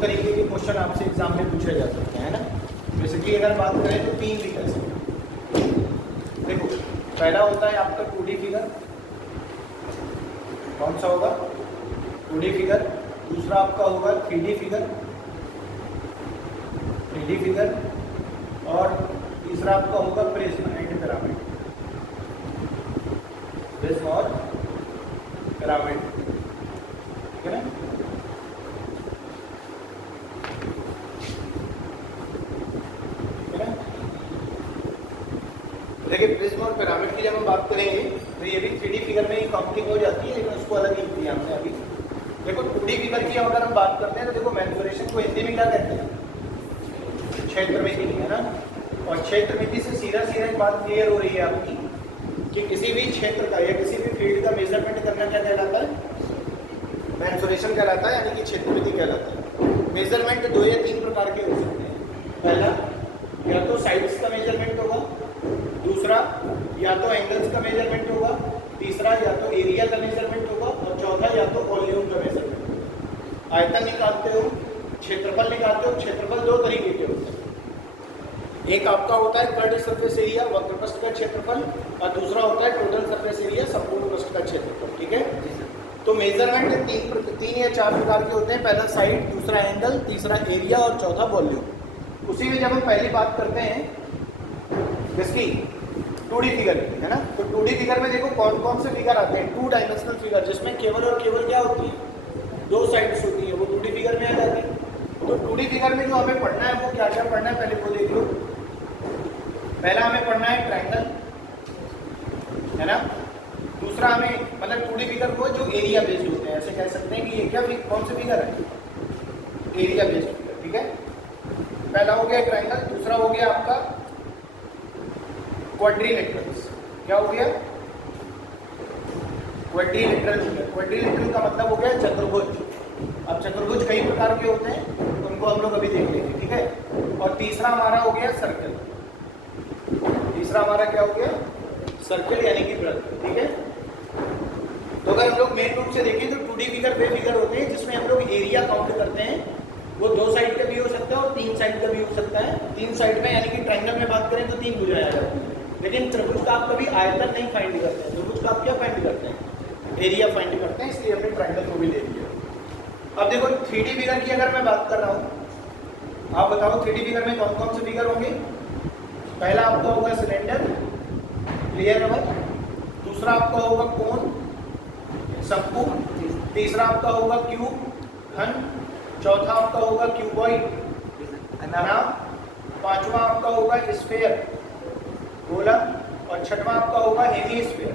तरीके के क्वेश्चन आपसे एग्जाम में पूछे जा सकते हैं ना। बेसिकली अगर बात करें तो 3 फिगर से देखो, पहला होता है आपका 2D फिगर, कौन सा होगा 2D फिगर। दूसरा आपका होगा 3D फिगर, 3D फिगर। और तीसरा आपका होगा प्रिज्म एंड पिरामिड, प्रिज्म और पिरामिड, ठीक है ना। देखिए प्रिज्म और पिरामिड की जब हम बात करेंगे तो ये भी 3D फिगर में ही काउंटिंग हो जाती है, लेकिन उसको अलग लिख दिया हमने अभी। देखो 2D फिगर की अगर हम बात करते हैं तो देखो मेंसुरेशन को हिंदी में क्या कहते हैं, क्षेत्रमिति, है ना। और क्षेत्रमिति से सीधा एक बात क्लियर हो रही है आपकी कि किसी भी क्षेत्र का या किसी भी फील्ड का मेजरमेंट करना क्या कहलाता है, मेंसुरेशन कहलाता है, यानी कि क्षेत्रमिति कहलाता है। मेजरमेंट 2 या 3 प्रकार के हो सकते हैं। पहला या तो साइड्स का मेजरमेंट होगा, दूसरा या तो एंगल्स का मेजरमेंट होगा, तीसरा या तो एरिया का मेजरमेंट होगा, और चौथा या तो वॉल्यूम का मेजरमेंट। आयतन निकालते हो, क्षेत्रफल निकालते हो। क्षेत्रफल 2 तरीके के होते हैं, एक आपका होता है कर्व्ड सरफेस एरिया, वक्रपृष्ठ का क्षेत्रफल, और दूसरा होता है टोटल सरफेस एरिया, संपूर्ण पृष्ठ का क्षेत्रफल, ठीक है। तो मेजरमेंट 3 या 4 प्रकार के होते हैं। पहला साइड, दूसरा एंगल, तीसरा एरिया और चौथा वॉल्यूम। उसी में जब हम पहली बात करते हैं जिसकी 2D फिगर की, है ना, तो 2D फिगर में देखो कौन कौन से फिगर आते हैं, 2 डायमेंशनल फिगर, जिसमें केवल और केवल क्या होती है, 2 साइड्स होती है, वो 2D फिगर में आ जाती है। तो 2D फिगर में जो हमें पढ़ना है वो क्या क्या पढ़ना है, पहले वो देख लो। पहला हमें पढ़ना है ट्रायंगल, है ना। दूसरा हमें मतलब 2D फिगर को जो एरिया बेस्ड होते हैं, ऐसे कह सकते हैं कि ये क्या कौन से फिगर है, एरिया बेस्ड फिगर, ठीक है। पहला हो गया ट्रायंगल, दूसरा हो गया आपका क्वाड्रिलेटरल्स। क्या हो गया, क्वाड्रिलेटरल हो गया। क्वाड्रिलेटरल का मतलब हो गया चतुर्भुज। अब चतुर्भुज कई प्रकार के होते हैं, उनको हम लोग अभी देख लेंगे, ठीक है। और तीसरा हमारा हो गया सर्कल, तीसरा हमारा क्या हो गया, सर्कल यानी कि वृत्त, ठीक है। तो अगर हम लोग मेन रूप से देखें तो 2D फिगर वे फिगर होते हैं जिसमें हम लोग एरिया काउंट करते हैं। वो 2 साइड का भी हो सकता है और 3 साइड का भी हो सकता है। 3 साइड में यानी कि ट्रायंगल में बात करें तो 3 भुजाएं आ जाती हैं, लेकिन त्रिभुज का आप कभी आयतन नहीं फाइंड करते हैं। त्रिभुज का आप क्या फाइंड करते हैं, एरिया फाइंड करते हैं, इसलिए हमने ट्रायंगल को भी ले लिया। अब देखो 3D फिगर की अगर मैं बात कर रहा हूँ, आप बताओ 3D फिगर में कौन कौन से फिगर होंगे। पहला आपका होगा सिलेंडर, क्लियर रबर। दूसरा आपका होगा कोन, शंकु। तीसरा आपका होगा क्यूब, घन। चौथा आपका होगा क्यूबॉइड, अनाम। पांचवा आपका होगा स्फीयर, गोलक। और छठवां आपका होगा हेमीस्फीयर।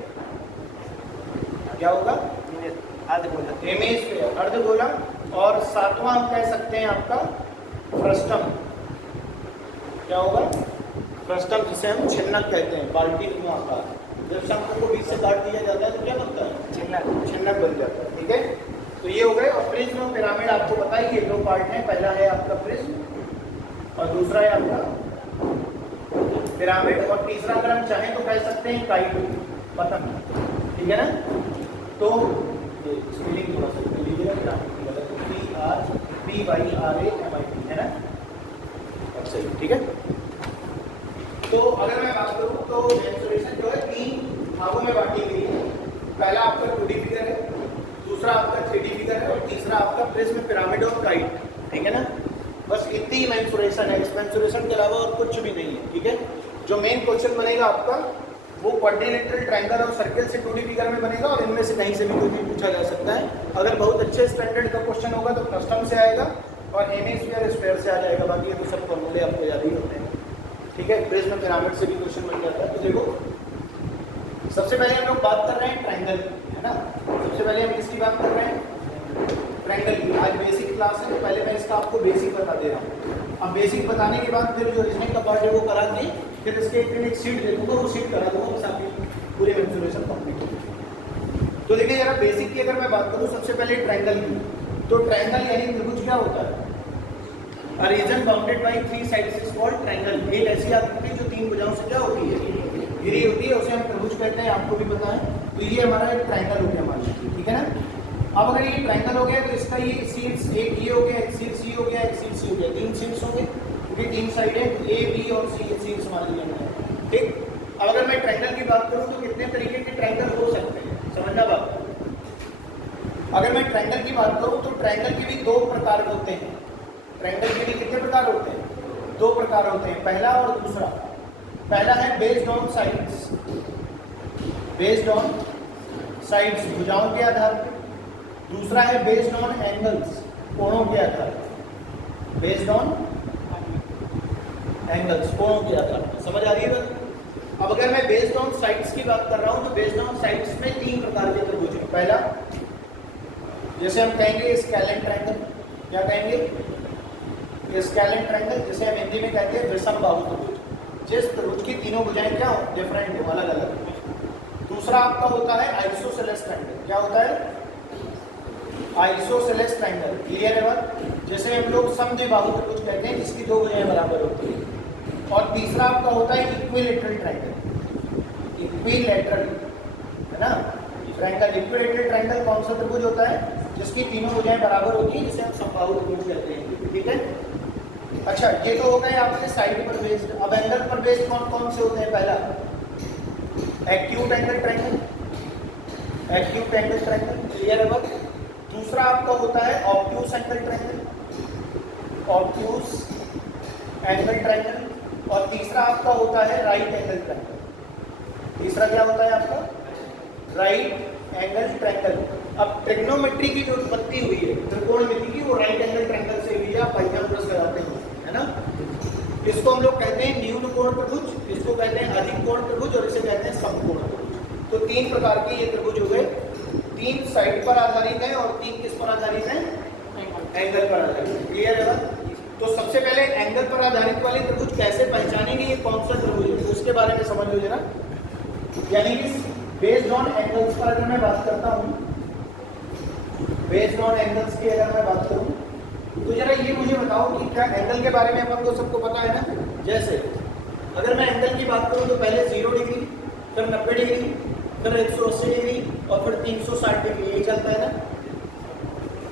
क्या होगा, अर्धगोलक, हेमीस्फीयर, अर्धगोलक। और सातवां आप कह सकते हैं आपका फ्रस्टम। क्या होगा, फ्रस्टम, जिसे हम छिन्नक कहते हैं, बाल्टी नुमा आकार। जब शंकु को बीच से काट दिया जाता है तो क्या बनता है, छिन्नक बन जाता है, ठीक है। तो ये हो गए। और प्रिज्म और पिरामिड आपको पता ही है 2 पार्ट हैं, पहला है आपका प्रिज्म और दूसरा है आपका पिरामिड। और तीसरा अगर हम चाहें तो कह सकते हैं काइट, पतंग, ठीक है ना। तो स्पेलिंग थोड़ा सा कर लीजिएगा, पिरामिड की गलत PRAMID, है ना, अब सही, ठीक है। तो अगर मैं बात करूं तो मेंसुरेशन जो है 3 भागों में बांटी गई है। पहला आपका 2D फिगर है, दूसरा आपका 3D फिगर है, और तीसरा आपका प्रिज्म, पिरामिड और काइट, ठीक है ना। बस इतनी ही मेंसुरेशन है, इस मेंसुरेशन के अलावा और कुछ भी नहीं है, ठीक है। जो मेन क्वेश्चन बनेगा आपका वो क्वाड्रिलेटरल, ट्रायंगल और सर्कल से 2D फिगर में बनेगा, और इनमें से कहीं से भी कोई भी पूछा जा सकता है। अगर बहुत अच्छे स्टैंडर्ड का क्वेश्चन होगा तो कस्टम से आएगा और हेमीस्फीयर स्फीयर से आ जाएगा। बाकी ये तो सब फॉर्मूले आपको याद ही होते हैं, ठीक है। प्रिज्म, पिरामिड से भी क्वेश्चन बन जाता है। तो देखो सबसे पहले हम लोग बात कर रहे हैं ट्रायंगल, है ना। सबसे पहले हम किसकी बात कर रहे हैं, ट्रायंगल की। आज बेसिक क्लास है तो पहले मैं इसका आपको बेसिक बता दे रहा हूँ। अब बेसिक बताने के बाद फिर जो रीजनिंग का पार्ट है वो करा के फिर इसके एक सीट दे दूँगा, वो सीट करा दूँगा, बस आपकी पूरी मेंसुरेशन कंप्लीट होगी। तो देखिए जरा बेसिक की अगर मैं बात करूँ सबसे पहले ट्रायंगल की, तो ट्रायंगल यानी त्रिभुज क्या होता है, A region bounded by 3 sides is called triangle। एक ऐसी आकृति जो 3 भुजाओं से क्या होती है, घिरी होती है, उसे हम त्रिभुज कहते हैं, आपको भी पता है। तो ये हमारा एक ट्रायंगल हो गया मान लीजिए, ठीक है ना। अब अगर ये ट्रायंगल हो गया तो इसका ये सीड्स एक ये हो गया, एक सीड सी हो गया, एक सीड सी हो गया, 3 सीड्स होंगे क्योंकि 3 साइड है, ए बी और सी सीड्स मान लिया। ठीक, अब अगर मैं ट्रायंगल की बात करूं तो कितने तरीके के ट्रायंगल हो सकते हैं, समझना बात। अगर मैं ट्रायंगल की बात करूं तो ट्रायंगल के भी 2 प्रकार होते हैं। ट्रायंगल के भी कितने प्रकार होते हैं? 2 प्रकार होते हैं, पहला और दूसरा। पहला है based on sides, based on sides भुजाओं के आधार पर। दूसरा है बेस्ड ऑन एंगल्स, कोणों के आधार पर। बेस्ड ऑन एंगल्स, कोणों के आधार पर। समझ आ रही है? अब अगर मैं बेस्ड ऑन साइड्स की बात कर रहा हूं तो बेस्ड ऑन साइड्स में 3 प्रकार के त्रिभुज हैं। पहला जैसे हम कहेंगे स्केलेन ट्रायंगल, क्या कहेंगे? स्केलेन ट्रायंगल, जिसे हम हिंदी में कहते हैं विषम बाहु त्रिभुज। जिस त्रिभुज की तीनों भुजाएं क्या हो? डिफरेंट हो, अलग अलग। दूसरा आपका होता है आइसोसेलेस ट्रायंगल। क्या होता है? Isosceles triangle. क्लियर है बात? जैसे हम लोग समद्विबाहु त्रिभुज कहते हैं जिसकी 2 भुजाएं बराबर होती है। और तीसरा आपका होता है इक्विलेटरल ट्रायंगल। इक्विलेटरल है ना ट्रायंगल। इक्विलेटरल ट्रायंगल कौन सा त्रिभुज होता है? जिसकी तीनों भुजाएं बराबर होती है, जिसे हम समबाहु त्रिभुज कहते हैं। ठीक है, अच्छा ये तो हो गए आपके साइड पर बेस्ड। अब एंगल पर बेस्ड कौन कौन से होते हैं? पहला acute angle triangle, acute angle triangle. Clear है बात? दूसरा आपका होता है obtuse angle triangle, obtuse angle triangle. और तीसरा आपका होता है राइट एंगल ट्रायंगल। तीसरा क्या होता है आपका? Right angle triangle. अब ट्रिग्नोमेट्री की जो उत्पत्ति हुई है त्रिकोणमिति की, वो राइट एंगल ट्रायंगल से हुई है। आप पाइथागोरस लगाते हैं, है ना? इसको हम लोग कहते हैं न्यून कोण त्रिभुज, इसको कहते हैं अधिक कोण त्रिभुज और इसे कहते हैं समकोण त्रिभुज। तो 3 प्रकार के ये त्रिभुज हो गए। 3 साइड पर आधारित है और 3 किस पर आधारित है? एंगल पर आधारित है। क्लियर है बात? तो सबसे पहले एंगल पर आधारित वाले त्रिभुज कैसे पहचानेंगे ये कौन सा त्रिभुज है, तो उसके बारे में समझ लो जरा। यानी कि बेस्ड ऑन एंगल्स पर अगर मैं बात करता हूँ, बेस्ड ऑन एंगल्स की अगर मैं बात करूँ तो जरा ये मुझे बताओ कि क्या एंगल के बारे में अपन को सबको पता है ना? जैसे अगर मैं एंगल की बात करूँ तो पहले 0 डिग्री, फिर 90 डिग्री, फिर 180 डिग्री और फिर 360 डिग्री, यही चलता है ना?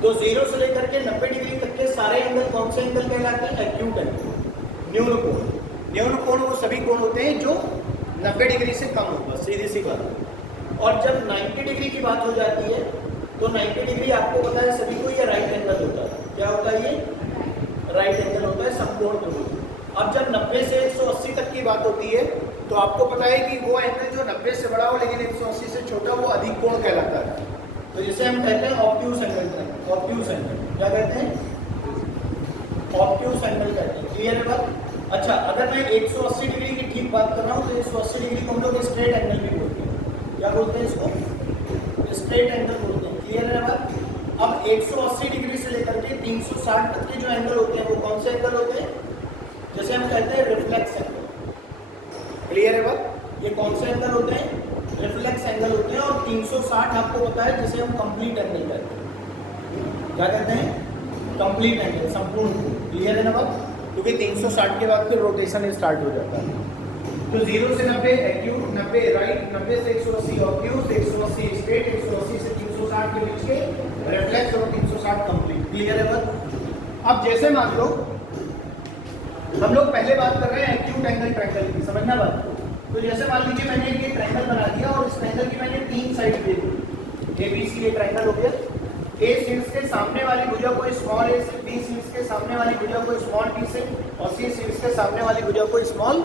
तो 0 से लेकर के 90 डिग्री तक के सारे एंगल कौन से एंगल कहलाते हैं? एक्यूट एंगल, न्यून कोण। न्यून कोण वो सभी कोण होते हैं जो 90 डिग्री से कम होगा, सीधी सी बात। और जब 90 डिग्री की बात हो जाती है तो 90 डिग्री आपको पता है सभी को ये राइट एंगल होता है। क्या होता है? ये राइट एंगल होता है, समकोण त्रिभुज। अब जब 90 से 180 तक की बात होती है तो आपको पता है कि वो एंगल जो 90 से बड़ा हो लेकिन 180 से छोटा, वो अधिक कोण कहलाता है। तो जिसे हम कहते हैं ऑब्ट्यूज एंगल। ऑब्ट्यूज एंगल क्या कहते हैं? ऑब्ट्यूज एंगल कहते हैं। क्लियर है बात? अच्छा अगर मैं 180 डिग्री की ठीक बात कर रहा हूँ तो 180 डिग्री को हम लोग स्ट्रेट एंगल भी बोलते हैं। क्या बोलते हैं इसको? स्ट्रेट एंगल बोलते हैं। क्लियर है बात? अब 180 डिग्री से लेकर के 360 तक के जो एंगल होते हैं वो कौन से एंगल होते हैं? जैसे हम कहते हैं रिफ्लेक्स एंगल। क्लियर है बात? ये कौन से एंगल होते हैं? रिफ्लेक्स एंगल होते हैं। और 360 आपको पता है जिसे हम कंप्लीट एंगल कहते हैं। क्या कहते हैं? कंप्लीट एंगल, संपूर्ण। क्लियर है ना बात? क्योंकि 360 के बाद फिर रोटेशन स्टार्ट हो जाता है। तो 0 से 90 एक्यूट, 90 राइट, 90 से 180 ऑब्ट्यूज, 180 स्ट्रेट, 180 से 360 के बीच के रिफ्लेक्स और 360 कंप्लीट। क्लियर है बात? अब जैसे मान लो हम लोग पहले बात कर रहे हैं एक्यूट एंगल ट्रायंगल की, समझना बात। तो जैसे मान लीजिए मैंने ये ट्रायंगल बना दिया और इस ट्रायंगल की मैंने 3 साइड दे दी। ABC ये ट्रायंगल हो गया। A शीर्ष के सामने वाली भुजा को स्मॉल a से, B शीर्ष के सामने वाली भुजा को स्मॉल b से और C शीर्ष के सामने वाली भुजा को स्मॉल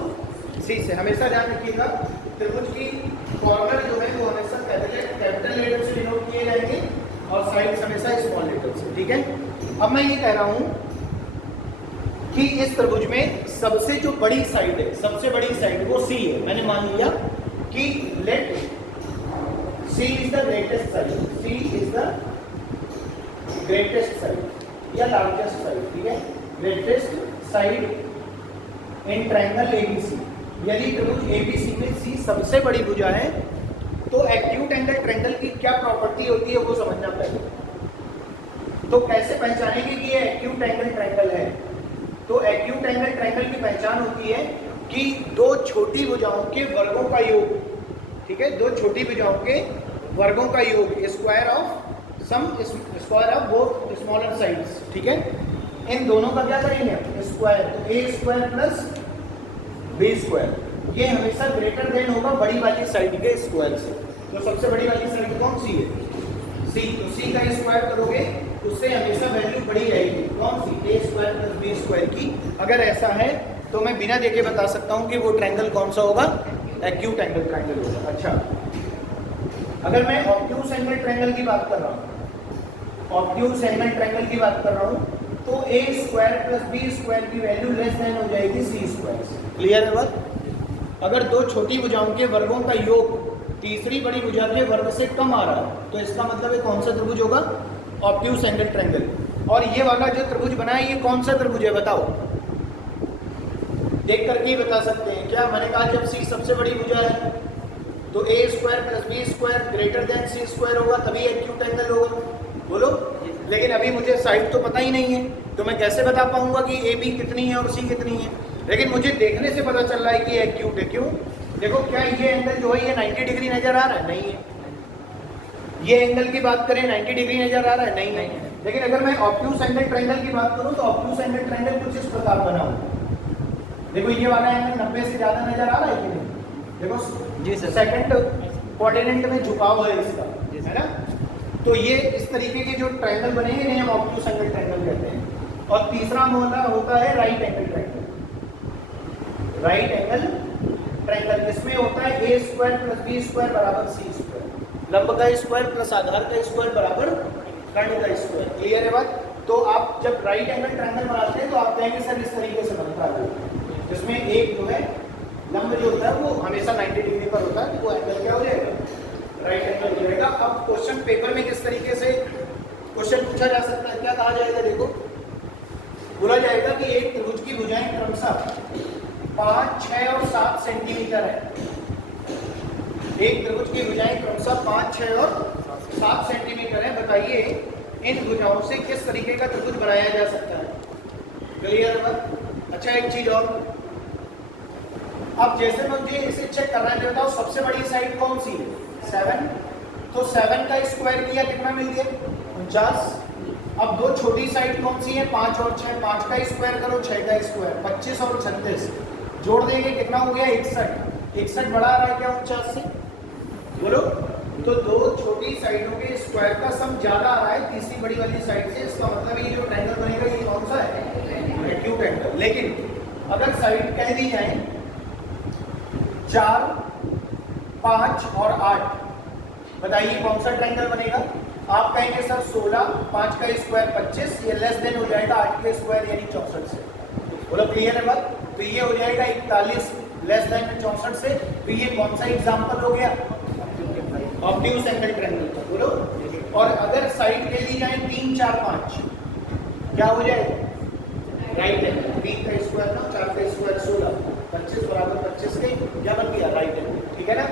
c से। हमेशा ध्यान रखिएगा त्रिभुज की कॉर्नर जो है वो हमेशा कैपिटल लेटर से डिनोट किए जाएंगे और साइड्स हमेशा स्मॉल लेटर से। ठीक है, अब मैं ये कह रहा हूं कि इस त्रिभुज में सबसे जो बड़ी साइड है, सबसे बड़ी साइड वो C है। मैंने मान लिया कि let C is the greatest side, C is the greatest side या लार्जेस्ट साइड। ठीक है, greatest side in triangle ABC। यदि त्रिभुज ABC में C सबसे बड़ी भुजा है तो एक्यूट एंगल ट्रायंगल की क्या प्रॉपर्टी होती है वो समझना पड़ेगा। तो कैसे पहचानेंगे कि ये एक्यूट एंगल ट्रायंगल है? तो एक्यूट एंगल ट्रायंगल की पहचान होती है कि 2 छोटी भुजाओं के वर्गों का योग। ठीक है, 2 छोटी भुजाओं के वर्गों का योग, square of sum square of both smaller sides, ठीक है। इन दोनों का क्या करेंगे स्क्वायर, तो A square plus B square, ये हमेशा ग्रेटर देन होगा बड़ी वाली साइड के स्क्वायर से। तो सबसे बड़ी वाली साइड कौन सी है, सी, तो सी का स्क्वायर करोगे उससे हमेशा वैल्यू बढ़ी जाएगी, कौन सी, ए स्क्वायर प्लस बी स्क्वायर की। अगर ऐसा है तो मैं बिना देखे बता सकता हूँ कि वो ट्रायंगल कौन सा होगा, एक्यूट एंगल ट्रायंगल होगा। अच्छा, अगर मैं ऑब्ट्यूज एंगल ट्रायंगल की बात कर रहा हूँ, ऑब्ट्यूज एंगल ट्रायंगल की बात कर रहा हूँ, तो A square plus B square की वैल्यू लेस देन हो जाएगी सी स्क्वायर से। क्लियर है बात। अगर दो छोटी भुजाओं के वर्गों का योग तीसरी बड़ी भुजा के वर्ग से कम आ रहा है तो इसका मतलब है कौन सा त्रिभुज होगा, ऑब्ट्यूज एंगल ट्रायंगल। और ये वाला जो त्रिभुज बना है ये कौन सा त्रिभुज है बताओ, देख करके ही बता सकते हैं क्या। मैंने कहा जब सी सबसे बड़ी भुजा है तो A square plus B square greater than C square होगा, तभी एक्यूट एंगल होगा, बोलो। लेकिन अभी मुझे साइड तो पता ही नहीं है, तो मैं कैसे बता पाऊंगा कि ए बी कितनी है और सी कितनी है। लेकिन मुझे देखने से पता चल रहा है कि एक्यूट है। क्यों, देखो क्या ये एंगल जो है ये 90 डिग्री नजर आ रहा है, नहीं है। ये एंगल की बात करें 90 डिग्री नजर आ रहा है, नहीं है। लेकिन अगर मैं ऑब्ट्यूज एंगल ट्रायंगल की बात करूं तो ऑब्ट्यूज एंगल ट्रायंगल कुछ इस प्रकार बना हुआ। देखो ये वाला एंगल 90 से ज्यादा नजर आ रहा है कि नहीं, देखो जी सर, सेकंड क्वाड्रेंट में झुकाव है इसका, है ना। तो ये इस तरीके के जो ट्रायंगल बने हैं इन्हें हम ऑब्ट्यूज एंगल ट्रायंगल कहते हैं। और तीसरा मामला होता है right angle triangle. Right angle triangle इसमें होता है ए स्क्वायर प्लस बी स्क्वायर बराबर सी स्क्वायर, लंब का स्क्वायर प्लस आधार का स्क्वायर बराबर कर्ण का स्क्वायर। क्लियर है बात। तो आप जब राइट एंगल ट्रायंगल बनाते हैं तो आप कहेंगे सर इस तरीके से बनता है, जिसमें एक जो है लंब जो होता है वो हमेशा 90 डिग्री पर होता है, तो वो एंगल क्या हो जाएगा, राइट एंगल हो जाएगा। अब क्वेश्चन पेपर में किस तरीके से क्वेश्चन पूछा जा सकता है, क्या कहा जाएगा, देखो बोला जाएगा कि एक त्रिभुज की भुजाएं क्रमशः 5, 6 और 7 सेंटीमीटर है। एक त्रिभुज की भुजाएं क्रमशः 5, 6 और 7 सेंटीमीटर है। बताइए इन भुजाओं से किस तरीके का त्रिभुज बनाया जा सकता है। क्लियर बात। अच्छा एक चीज और, अब जैसे मुझे इसे चेक करना है, बताओ सबसे बड़ी साइड कौन सी है, 7, तो 7 का स्क्वायर किया कितना मिल गया, 49। अब दो छोटी साइड कौन सी है, 5 और 6, 5 का स्क्वायर करो 6 का स्क्वायर, 25 और 36 जोड़ देंगे कितना हो गया, 61। 61 बढ़ा रहा है क्या 49 से, बोलो। तो दो छोटी साइडों के स्क्वायर का सम ज्यादा आ रहा है तीसरी बड़ी वाली साइड से, इसका मतलब ये जो ट्रायंगल बनेगा ये कौन सा है, एक्यूट एंगल। लेकिन अगर साइड कह दी जाए 4, 5 और 8, बताइए कौन सा ट्रायंगल बनेगा। आप कहेंगे सर 16, 5 का स्क्वायर 25, ये लेस देन हो जाएगा 8 के स्क्वायर यानी 64 से, बोलो। क्लियर है बात। तो ये हो जाएगा 41 लेस देन 64 से, तो ये कौन सा एग्जांपल हो गया, ऑब्ट्यूज एंगल ट्रायंगल का, बोलो। और अगर साइड कह दी जाए 3, 4, 5, क्या हो जाएगा, राइट एंगल। 3 का स्क्वायर ना 4 का स्क्वायर 16, 25 बराबर 25 के क्या बन गया, राइट एंगल, ठीक है ना।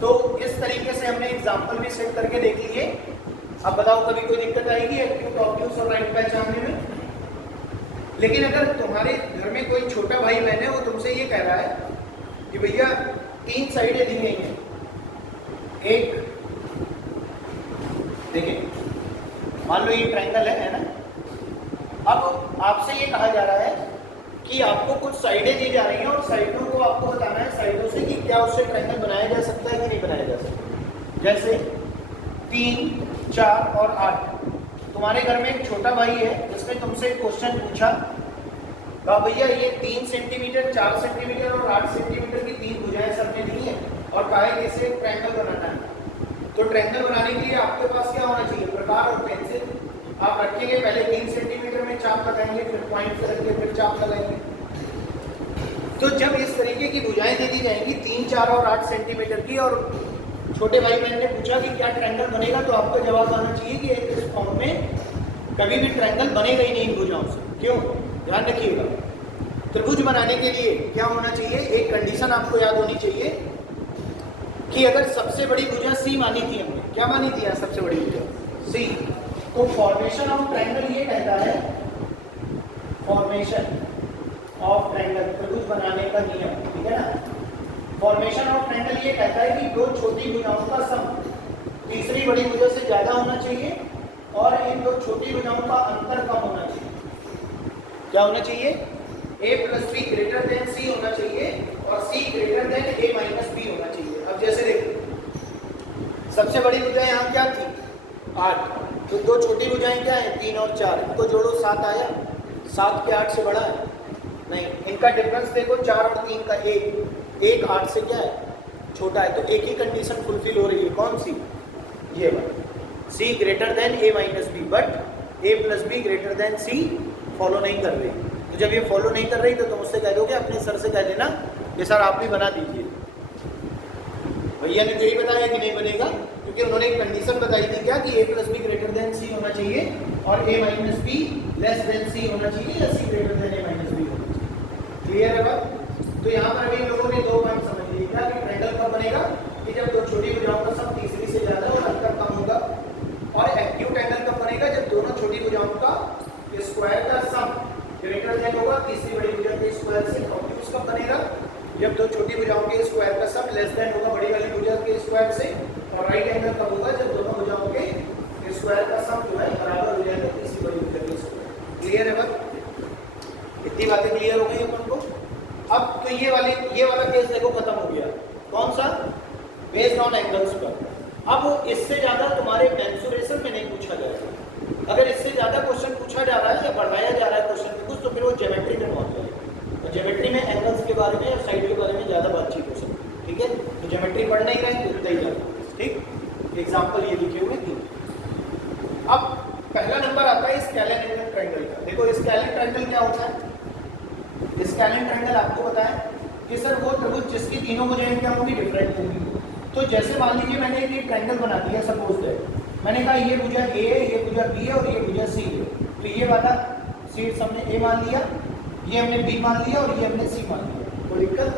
तो इस तरीके से हमने एग्जांपल भी सेट करके देख लिए। अब बताओ कभी कोई दिक्कत आएगी एक्यूट, ऑब्ट्यूज और राइट पहचानने में। लेकिन अगर तुम्हारे घर में कोई छोटा भाई बहन है वो तुमसे ये कह रहा है कि भैया 3 साइडें दी गई हैं, एक देखिए मान लो ये ट्रायंगल है ना। अब आपसे ये कहा जा रहा है कि आपको कुछ साइडें दी जा रही हैं और साइडों को आपको बताना है साइडों से कि क्या उससे ट्रायंगल बनाया जा सकता है कि नहीं बनाया जा सकता। जैसे 3, 4 और 8, तुम्हारे घर में एक छोटा भाई है जिसने तुमसे क्वेश्चन पूछा, कहा भैया ये 3 सेंटीमीटर, 4 सेंटीमीटर और 8 सेंटीमीटर की 3 भुजाएं सबने दी हैं और कहा है कि इसे ट्रायंगल बनाना है। तो ट्रायंगल बनाने के लिए आपके पास क्या होना चाहिए, प्रकार और पेंसिल। आप रखेंगे पहले 3 सेंटीमीटर में चाप लगाएंगे, फिर पॉइंट से रखिए, फिर चाप लगाएंगे। तो जब इस तरीके की भुजाएं दे दी जाएंगी 3, 4 और 8 सेंटीमीटर की, और छोटे भाई बहन ने पूछा कि क्या ट्रायंगल बनेगा, तो आपका जवाब आना चाहिए कि इस फॉर्म में कभी भी ट्रायंगल बनेगा ही नहीं इन भुजाओं से। क्यों, ध्यान रखिएगा। त्रिभुज बनाने के लिए क्या होना चाहिए, एक कंडीशन आपको याद होनी चाहिए कि अगर सबसे बड़ी भुजा सी मानी थी हमने, क्या मानी थी यहाँ सबसे बड़ी भुजा सी, तो फॉर्मेशन ऑफ ट्रायंगल ये कहता है, फॉर्मेशन ऑफ ट्रायंगल त्रिभुज बनाने का नियम, ठीक है ना। फॉर्मेशन ऑफ ट्रायंगल ये कहता है कि दो छोटी भुजाओं का सम तीसरी बड़ी भुजा से ज्यादा होना चाहिए और इन दो छोटी भुजाओं का अंतर कम होना चाहिए। क्या होना चाहिए? a plus B greater than C होना चाहिए और c greater than a minus B होना चाहिए। अब जैसे देखो, सबसे बड़ी भुजा यहाँ क्या थी? 8। तो दो छोटी भुजाएं क्या है? 3 और 4। इनको जोड़ो 7 आया। 7 के 8 से बड़ा है? नहीं। इनका डिफरेंस देखो 4 और 3 का 1 8 से क्या है? छोटा है। तो एक ही कंडीशन फुलफिल हो रही है, कौन सी? ये वाली, c greater than a minus B, but a plus B greater than c follow नहीं कर रही। तो जब ये फॉलो नहीं कर रही तो तुम उससे कह दोगे, अपने सर से कह देना कि सर आप भी बना दीजिए। भैया ने तो यही बताया कि नहीं बनेगा, क्योंकि उन्होंने एक कंडीशन बताई थी क्या, कि a plus B greater than C होना चाहिए और a minus B less than C होना चाहिए या c greater than a minus B होना चाहिए। क्लियर है बात? तो यहाँ पर अभी लोगों ने 2 पॉइंट समझ लिए। क्या कि ट्रायंगल कब बनेगा? कि जब दो छोटी भुजाओं का सम तीसरी से ज्यादा और अंतर कम होगा। और एक्यूट एंगल कब बनेगा? जब दोनों छोटी भुजाओं का स्क्वायर का सम ग्रेटर देन होगा तीसरी बड़ी भुजा के स्क्वायर से। ऑब्ट्यूज कब बनेगा? जब दो छोटी भुजाओं के स्क्वायर का सम लेस देन होगा बड़ी वाली भुजा के स्क्वायर से। और राइट एंगल कब होगा? जब दोनों भुजाओं के स्क्वायर का सम जो है बराबर हो जाएगा तीसरी बड़ी भुजा के स्क्वायर। क्लियर है बात? इतनी बातें क्लियर हो गई अपन को। अब तो ये वाला केस देखो खत्म हो गया। कौन सा? बेस्ड ऑन एंगल्स पर। अब इससे ज्यादा तुम्हारे मेंसुरेशन में नहीं पूछा जाएगा। अगर इससे ज्यादा क्वेश्चन पूछा जा रहा है या बढ़ाया जा रहा है क्वेश्चन में कुछ, तो फिर वो ज्योमेट्री में पहुंच जाएगा। तो ज्योमेट्री में एंगल्स के बारे में या साइड के बारे में ज्यादा बातचीत हो सकती है। ठीक है? तो ज्योमेट्री पढ़ नहीं रहे तो उतना ही जाना। ठीक, एग्जाम्पल ये लिखे हुए थी। अब पहला नंबर आता है स्केलिन ट्रायंगल का। देखो स्केलिन ट्रायंगल क्या होता है? स्केलिन ट्रायंगल आपको पता है कि सर वो त्रिभुज जिसकी तीनों भुजाएं क्या होंगी? डिफरेंट होंगी। तो जैसे मान लीजिए मैंने एक ट्रायंगल बना दिया, सपोज दैट मैंने कहा ये भुजा ए है, ये भुजा बी है और ये भुजा सी है। तो ये वाला शीर्ष हमने ए मान लिया, ये हमने बी मान लिया और ये हमने सी मान लिया। कोई दिक्कत?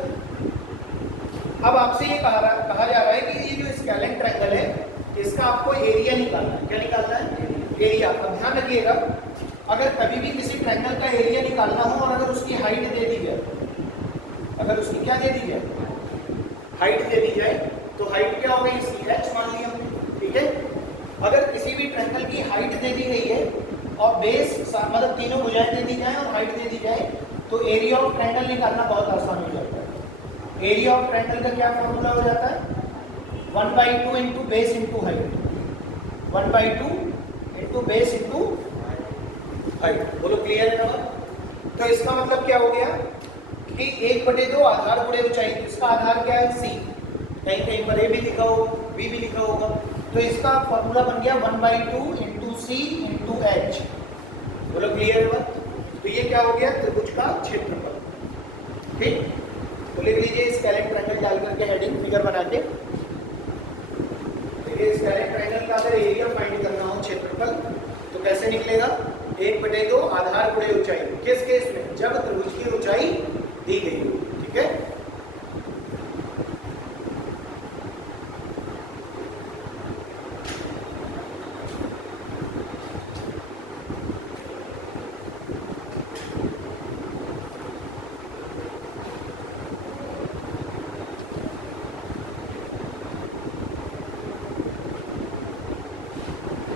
अब आपसे ये कहा जा रहा है कि ये जो स्केलिन ट्रायंगल है इसका आपको एरिया निकालना है। क्या निकालना है? एरिया। अब ध्यान रखिएगा, अगर कभी भी किसी ट्रायंगल का एरिया निकालना हो और अगर उसकी हाइट दे दी जाए, अगर उसकी क्या दे दी जाए? हाइट दे दी जाए, तो हाइट क्या हो गई इसकी? h मान लिया हमने। ठीक है? अगर किसी भी ट्रायंगल की हाइट दे दी गई है और बेस मतलब तीनों भुजाएं दे दी जाए और हाइट दे दी जाए, तो एरिया ऑफ ट्रायंगल निकालना बहुत आसान हो जाता है। एरिया ऑफ ट्रायंगल का क्या फॉर्मूला हो जाता है? 1/2 into base into height. 1/2 into base into height. बोलो क्लियर है ना? तो इसका मतलब क्या हो गया कि 1/2 आधार गुणे ऊंचाई। इसका आधार क्या है? सी। कहीं कहीं पर ए भी लिखा होगा, बी भी लिखा होगा। तो इसका फॉर्मूला बन गया 1/2 इंटू सी इंटू एच। बोलो क्लियर है बात? तो ये क्या हो गया? त्रिभुज का क्षेत्रफल। ठीक, तो लिख लीजिए स्केलिन ट्रायंगल डाल करके हेडिंग फिगर बना के। देखिए स्केलिन ट्रायंगल का अगर एरिया फाइंड करना हो, क्षेत्रफल, तो कैसे निकलेगा? 1/2 आधार गुणे ऊंचाई। किस केस में? जब त्रिभुज की ऊंचाई दी गई हो। ठीक है?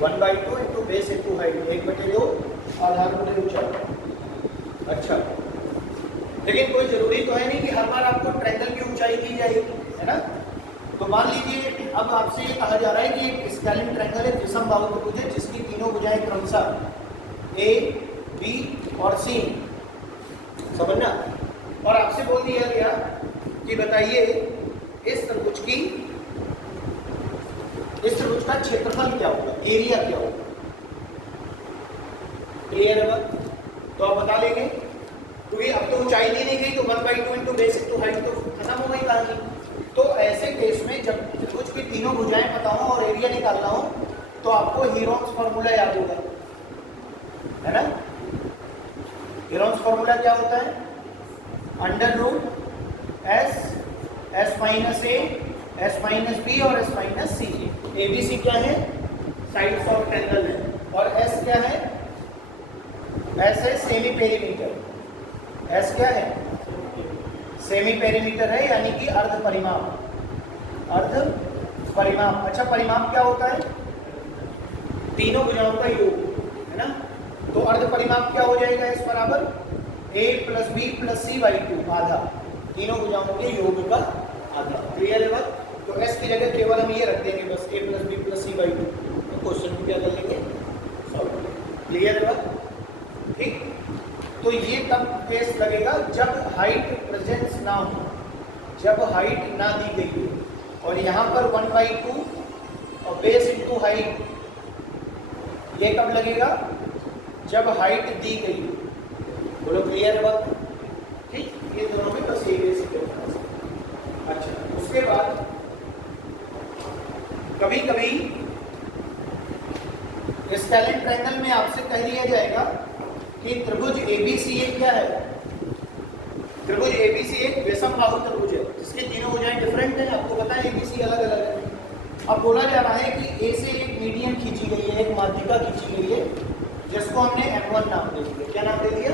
One by two into base into height. 1/2 आधार गुणे ऊंचाई। अच्छा, लेकिन कोई जरूरी तो है नहीं कि हर बार आपको ट्रायंगल की ऊंचाई दी जाएगी, है ना? तो मान लीजिए अब आपसे ये कहा जा रहा है कि एक स्केलिन ट्रायंगल है विषम बाहु त्रिभुज है जिसकी तीनों भुजाएं क्रमशः ए, बी और सी। समझना? और आपसे बोल दिया गया कि बताइए इस त्रिभुज का क्षेत्रफल क्या होगा, एरिया क्या होगा। क्लियर है बात? तो आप बता लेंगे, क्योंकि अब तो ऊंचाई दी नहीं गई तो 1/2 इंटू बेस इंटू हाइट तो खत्म हो गई कहानी। तो ऐसे केस में जब त्रिभुज की तीनों भुजाएं पता हो और एरिया निकालना हो तो आपको हीरोन्स फॉर्मूला याद होगा, है ना? हीरोन्स फॉर्मूला क्या होता है? Under root S minus A, S minus B और S minus C. A B C क्या है? साइड्स ऑफ ट्रायंगल है। और एस क्या है? एस है सेमी पेरीमीटर। एस क्या है? सेमी पेरीमीटर है, यानी कि अर्ध परिमाप। अर्ध परिमाप। अच्छा, परिमाप क्या होता है? तीनों भुजाओं का योग है ना। तो अर्ध परिमाप क्या हो जाएगा इस बराबर a plus B plus C by 2 आधा, तीनों भुजाओं के योग का आधा। क्लियर है बात। तो s की जगह केवल हम ये रख देंगे बस a plus B plus C by 2। तो क्वेश्चन को क्या कर लेंगे, सॉल्व। क्लियर है बात। ठीक। तो ये तब केस लगेगा जब हाइट प्रेजेंस ना हो, जब हाइट ना दी गई हो। और यहाँ पर 1/2 और बेस इंटू हाइट, ये कब लगेगा, जब हाइट दी गई हो। बोलो क्लियर है बात। ठीक। ये दोनों में बस ये बेसिक डिफरेंस। अच्छा, उसके बाद कभी कभी स्केलेन ट्रायंगल में आपसे कह दिया जाएगा कि त्रिभुज ABCA क्या है। त्रिभुज ABC एक विषमबाहु त्रिभुज है जिसके तीनों भुजाएं डिफरेंट हैं। आपको पता है ABC अलग अलग है। अब बोला जा रहा है कि A से एक मीडियन खींची गई है, एक माध्यिका खींची गई है जिसको हमने M1 नाम दे दिया। क्या नाम दे दिया,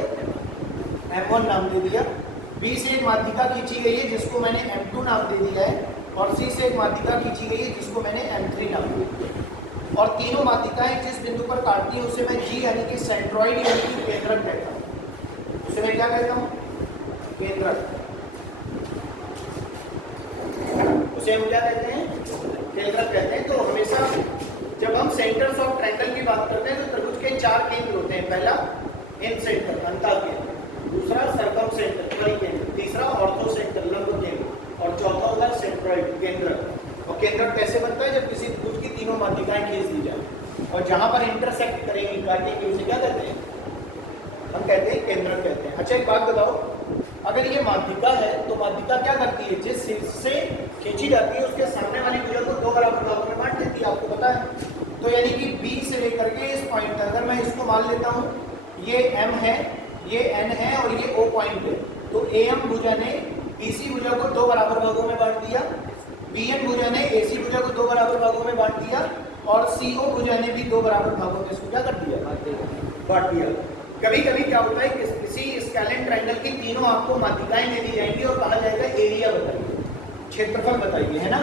M1 नाम दे दिया। B से एक माध्यिका खींची गई है जिसको मैंने M2 नाम दे दिया है। और C से एक माध्यिका खींची गई है जिसको मैंने M3 नाम दे दिया। और तीनों माध्यिकाएं जिस बिंदु पर काटती है उसे मैं G यानी कि सेंट्रॉइड यानी कि केंद्रक कहता हूँ। उसे मैं क्या कहता हूँ, केंद्रक। उसे हम क्या कहते हैं, केंद्रक कहते हैं। तो हमेशा जब हम सेंटर्स ऑफ ट्रायंगल की बात करते हैं तो त्रिभुज के 4 केंद्र होते हैं। पहला इन सेंटर अंतः केंद्र, दूसरा सर्कम सेंटर परिकेंद्र, तीसरा ऑर्थो सेंटर लंब केंद्र और चौथा होता है सेंट्रॉइड केंद्रक। और केंद्रक कैसे बनता है, जब किसी त्रिभुज की तीनों माध्यिकाएं खींच दी जाए और जहां पर इंटरसेक्ट करेंगी, काटेंगी, उसे क्या कहते हैं, हम कहते हैं केंद्रक कहते हैं। अच्छा एक बात बताओ, अगर ये माध्यिका है तो माध्यिका क्या करती है, जिस शीर्ष से खींची जाती है उसके सामने वाली भुजा को 2 बराबर भागों में बांट देती है। आपको पता है। तो यानी कि B से लेकर के इस पॉइंट तक अगर मैं इसको मान लेता हूँ, ये M है, ये N है और ये O पॉइंट है, तो AM भुजा ने BC भुजा को 2 बराबर भागों में बांट दिया, BN भुजा ने AC भुजा को 2 बराबर भागों में बांट दिया और CO भुजा ने भी 2 बराबर भागों में इसको क्या कर दिया, बांट दिया। कभी कभी क्या होता है कि किसी स्केलेन ट्रायंगल की तीनों आपको माध्यिकाएं दे दी जाएंगी और कहा जाएगा एरिया बताइए, क्षेत्रफल बताइए, है ना।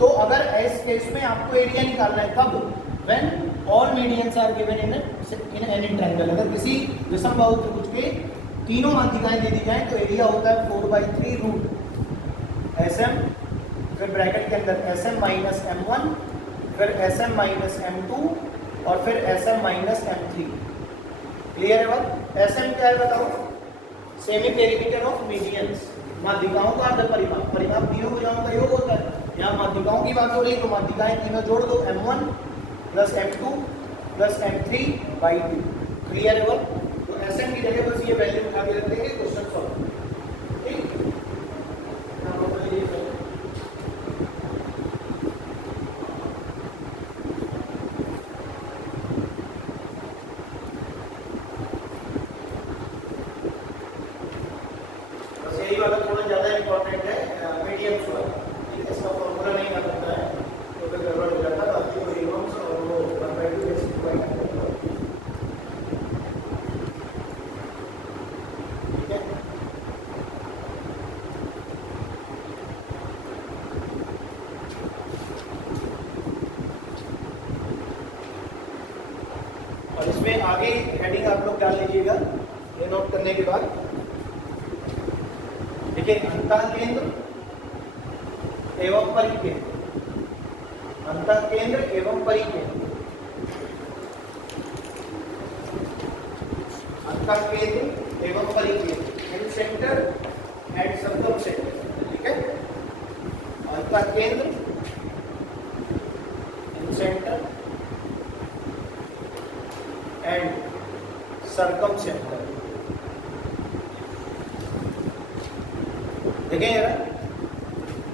तो अगर इस केस में आपको एरिया निकालना है कब, when all medians are given in any triangle. अगर किसी विषमबाहु त्रिभुज के तीनों माध्यिकाएं दे दी जाए तो एरिया होता है 4/3 रूट SM, फिर ब्रैकेट के अंदर SM माइनस M1, फिर SM माइनस M2 और फिर SM माइनस M3। क्लियर है बात। SM क्या है बताओ, सेमी पेरीमीटर ऑफ मीडियंस, माध्यिकाओं का अर्ध परिमाप। परिमाप तीनों भुजाओं का योग होता है। यहाँ माध्यिकाओं की बात हो रही है तो माध्यिकाएं तीनों जोड़ दो, M1 plus M2 plus M3/2। Clear है बात। तो SM की जगह बस ये वैल्यू उठा के रख देंगे, क्वेश्चन सॉल्व। ठीक। वाला थोड़ा ज्यादा इंपॉर्टेंट है, मीडियम वाला। इसका फॉर्मूला नहीं आ सकता है तो फिर गड़बड़ हो जाता है। बाकी वो यूनिट्स और वो 1/2 बेसिक डिवाइड करते हैं। ठीक है। और इसमें आगे हेडिंग आप लोग डाल लीजिएगा ये नोट करने के बाद। देखिए, अंतः केंद्र एवं परिकेंद्र, अंतः केंद्र एवं परिकेंद्र, अंतः केंद्र एवं परिकेंद्र, इन सेंटर एंड सर्कम सेंटर। ठीक है। अंतः केंद्र, इन सेंटर एंड सर्कम सेंटर। देखें जरा,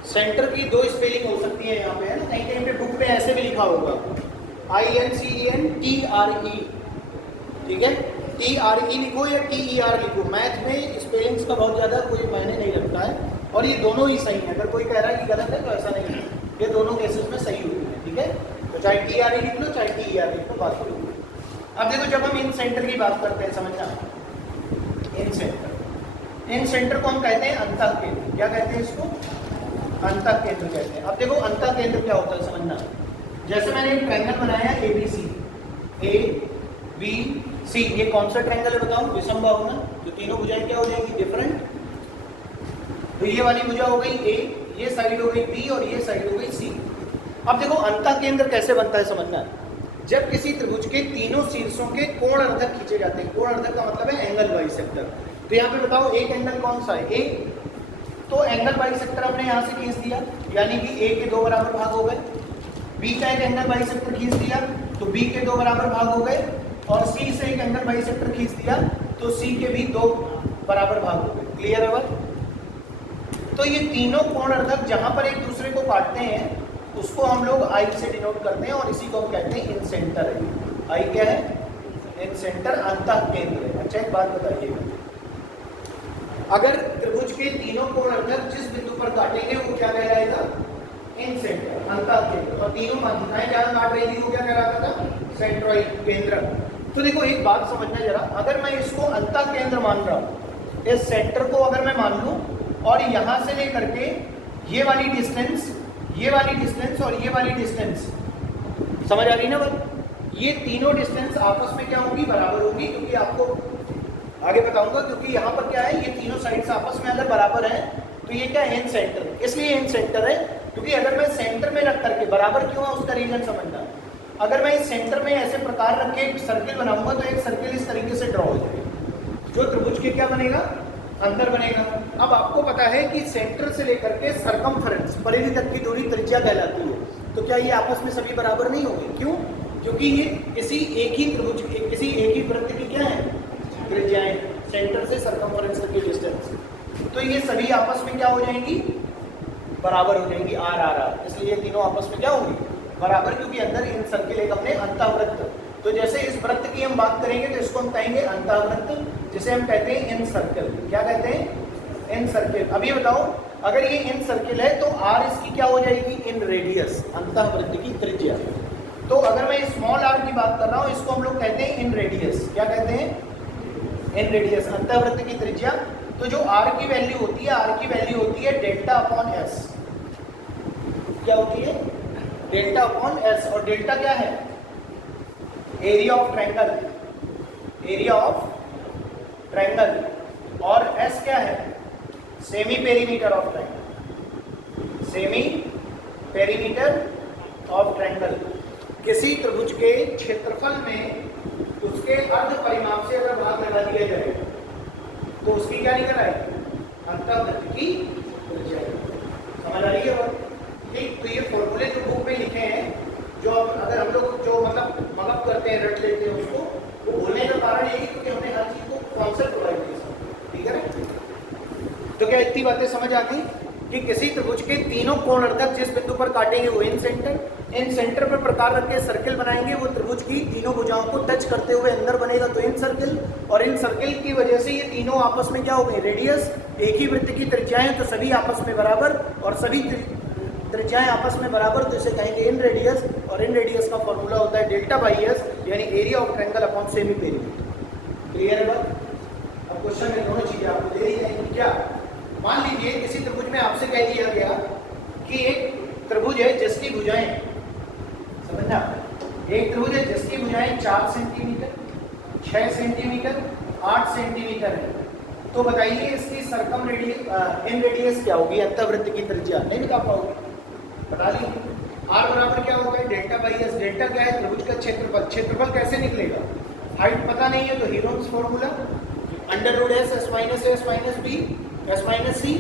सेंटर की 2 स्पेलिंग हो सकती है यहाँ पे, है ना। कहीं कहीं पे बुक पे ऐसे भी लिखा होगा INCENTRE। ठीक है। TRE लिखो या TER लिखो, मैथ में स्पेलिंग्स का बहुत ज़्यादा कोई मायने नहीं रखता है और ये दोनों ही सही है। अगर कोई कह रहा है कि गलत है तो ऐसा नहीं है, ये दोनों केसेस में सही होती है। ठीक है। तो चाहे TRE लिख लो चाहे TER लिख लो, बात करो। अब देखो, जब हम इन सेंटर की बात करते हैं, समझना, इन सेंटर, इन सेंटर को हम कहते हैं अंतः केंद्र। क्या कहते हैं इसको, अंतः केंद्र कहते हैं। अब देखो, अंतः केंद्र क्या होता है समझना। जैसे मैंने एक ट्रायंगल बनाया ABC, ए बी सी, ये कौन सा ट्रायंगल है बताओ? विषमबाहु ना, तो तीनों भुजाएं क्या हो जाएंगी? डिफरेंट। तो ये वाली भुजा हो गई ए, ये साइड हो गई बी और ये साइड हो गई सी। अब देखो अंतः केंद्र कैसे बनता है समझना है। जब किसी त्रिभुज के तीनों शीर्षों के कोण अर्धक खींचे जाते हैं, कोण अर्धक का मतलब है एंगल बाइसेक्टर। तो यहाँ पे बताओ एक एंगल कौन सा है? ए, तो एंगल बाइसेक्टर हमने यहाँ से खींच दिया, यानी कि ए के 2 बराबर भाग हो गए। बी का एक एंगल बाइसेक्टर खींच दिया तो बी के 2 बराबर भाग हो गए, और सी से एक एंगल बाइसेक्टर खींच दिया तो सी के भी 2 बराबर भाग हो गए। क्लियर है बात? तो ये तीनों कोण अर्धक जहां पर एक दूसरे को काटते हैं उसको हम लोग आई से डिनोट करते हैं, और इसी को हम कहते हैं इन सेंटर है। आई क्या है? इन सेंटर, अंतः केंद्र है। अच्छा एक बात बताइएगा, अगर त्रिभुज के तीनों कोण अर्धक जिस बिंदु पर काटेंगे वो क्या कहलाएगा? इन सेंटर, अंतः केंद्र। और तीनों माध्यिकाएं जहां काट रही थी वो क्या कहलाता था? सेंट्रॉइड, केंद्र। तो देखो एक बात समझना जरा, अगर मैं इसको अंतः केंद्र मान रहा हूं, इस सेंटर को अगर मैं मान लूं, और यहां से लेकर के ये वाली डिस्टेंस, ये वाली डिस्टेंस और ये वाली डिस्टेंस, समझ आ रही ना बात? ये तीनों डिस्टेंस आपस में क्या होगी? बराबर होगी, क्योंकि आपको आगे बताऊंगा। क्योंकि यहाँ पर क्या है, ये तीनों साइड्स आपस में अगर बराबर है तो ये क्या है? इन सेंटर है। इसलिए इन सेंटर है क्योंकि अगर मैं सेंटर में रख करके, बराबर क्यों है उसका रीजन समझना है। अगर मैं इस सेंटर में ऐसे प्रकार रख के एक सर्किल बनाऊंगा तो एक सर्किल इस तरीके से ड्रॉ हो जाएगा, जो त्रिभुज के क्या बनेगा? अंदर बनेगा। अब आपको पता है कि सेंटर से लेकर के सरकमफेरेंस, परिधि तक की दूरी त्रिज्या कहलाती है। तो क्या ये आपस में सभी बराबर नहीं होंगे? क्यों? क्योंकि ये किसी एक ही त्रिभुज, किसी एक ही वृत्त की क्या है? त्रिज्याएं, सेंटर से सरकमफेरेंस तक की डिस्टेंस। तो ये सभी आपस में क्या हो जाएंगी? बराबर हो जाएंगी, आर आर आर। इसलिए ये तीनों आपस में क्या होंगी? बराबर, क्योंकि अंदर इन सर्किल एक अपने अंतःवृत्त। तो जैसे इस वृत्त की हम बात करेंगे तो इसको हम कहेंगे अंतःवृत्त, जिसे हम कहते हैं इन सर्किल। क्या कहते हैं? इन सर्किल। अब ये बताओ, अगर ये इन सर्किल है तो आर इसकी क्या हो जाएगी? इन रेडियस, अंतःवृत्त की त्रिज्या। तो अगर मैं स्मॉल आर की बात कर रहा हूँ, इसको हम लोग कहते हैं इन रेडियस। क्या कहते हैं? इन रेडियस, अंतःवृत्त की त्रिज्या। तो जो आर की वैल्यू होती है, आर की वैल्यू होती है डेल्टा अपॉन एस। क्या होती है? Delta upon S. और डेल्टा क्या है? Area of triangle, area of triangle. और एस क्या है? Semi perimeter of triangle, semi perimeter of triangle. किसी त्रिभुज के क्षेत्रफल में उसके अर्ध परिमाप से अगर भाग लगा दिया जाए तो उसकी क्या निकल आएगी? अंतःवृत्त की त्रिज्या। समझ आ रही है बात? ठीक। तो ये फॉर्मूले जो बुक में लिखे हैं, जो अगर हम लोग जो मतलब मगअप करते हैं, रट लेते हैं उसको, वो बोलने का कारण यही क्योंकि हमने हर चीज को कॉन्सेप्ट प्रोवाइड किया। ठीक है ना? तो क्या इतनी बातें समझ आती कि किसी त्रिभुज के तीनों कोण अर्धक जिस बिंदु पर काटेंगे वो इन सेंटर, इन सेंटर पर प्रकार रख के सर्किल बनाएंगे, वो त्रिभुज की तीनों भुजाओं को टच करते हुए अंदर बनेगा तो इन सर्किल। और इन सर्किल की वजह से ये तीनों आपस में क्या हो गए? रेडियस, एक ही वृत्त की त्रिज्याएं, तो सभी आपस में बराबर, और सभी त्रिज्याएं आपस में बराबर, तो इसे कहेंगे इन रेडियस। और इन रेडियस का फॉर्मूला होता है डेल्टा बाई एस, यानी area of triangle upon semi perimeter. Clear है बात? अब क्वेश्चन में दोनों चीजें आपको दे दी जाएंगी। क्या? मान लीजिए किसी त्रिभुज में आपसे कह दिया गया कि एक त्रिभुज है जिसकी भुजाएं, समझना, एक त्रिभुज है जिसकी भुजाएं 4 सेंटीमीटर, 6 सेंटीमीटर, 8 सेंटीमीटर है। तो बताइए इसकी सरकम रेडियस, इन रेडियस क्या होगी? अंतःवृत्त की त्रिज्या। नहीं बता पाओगे? बता लीजिए। आर बराबर क्या होगा? Delta by S. डेल्टा क्या है? त्रिभुज का क्षेत्रफल। क्षेत्रफल कैसे निकलेगा? हाइट पता नहीं है तो heron's formula, under root S, S minus B, S minus C,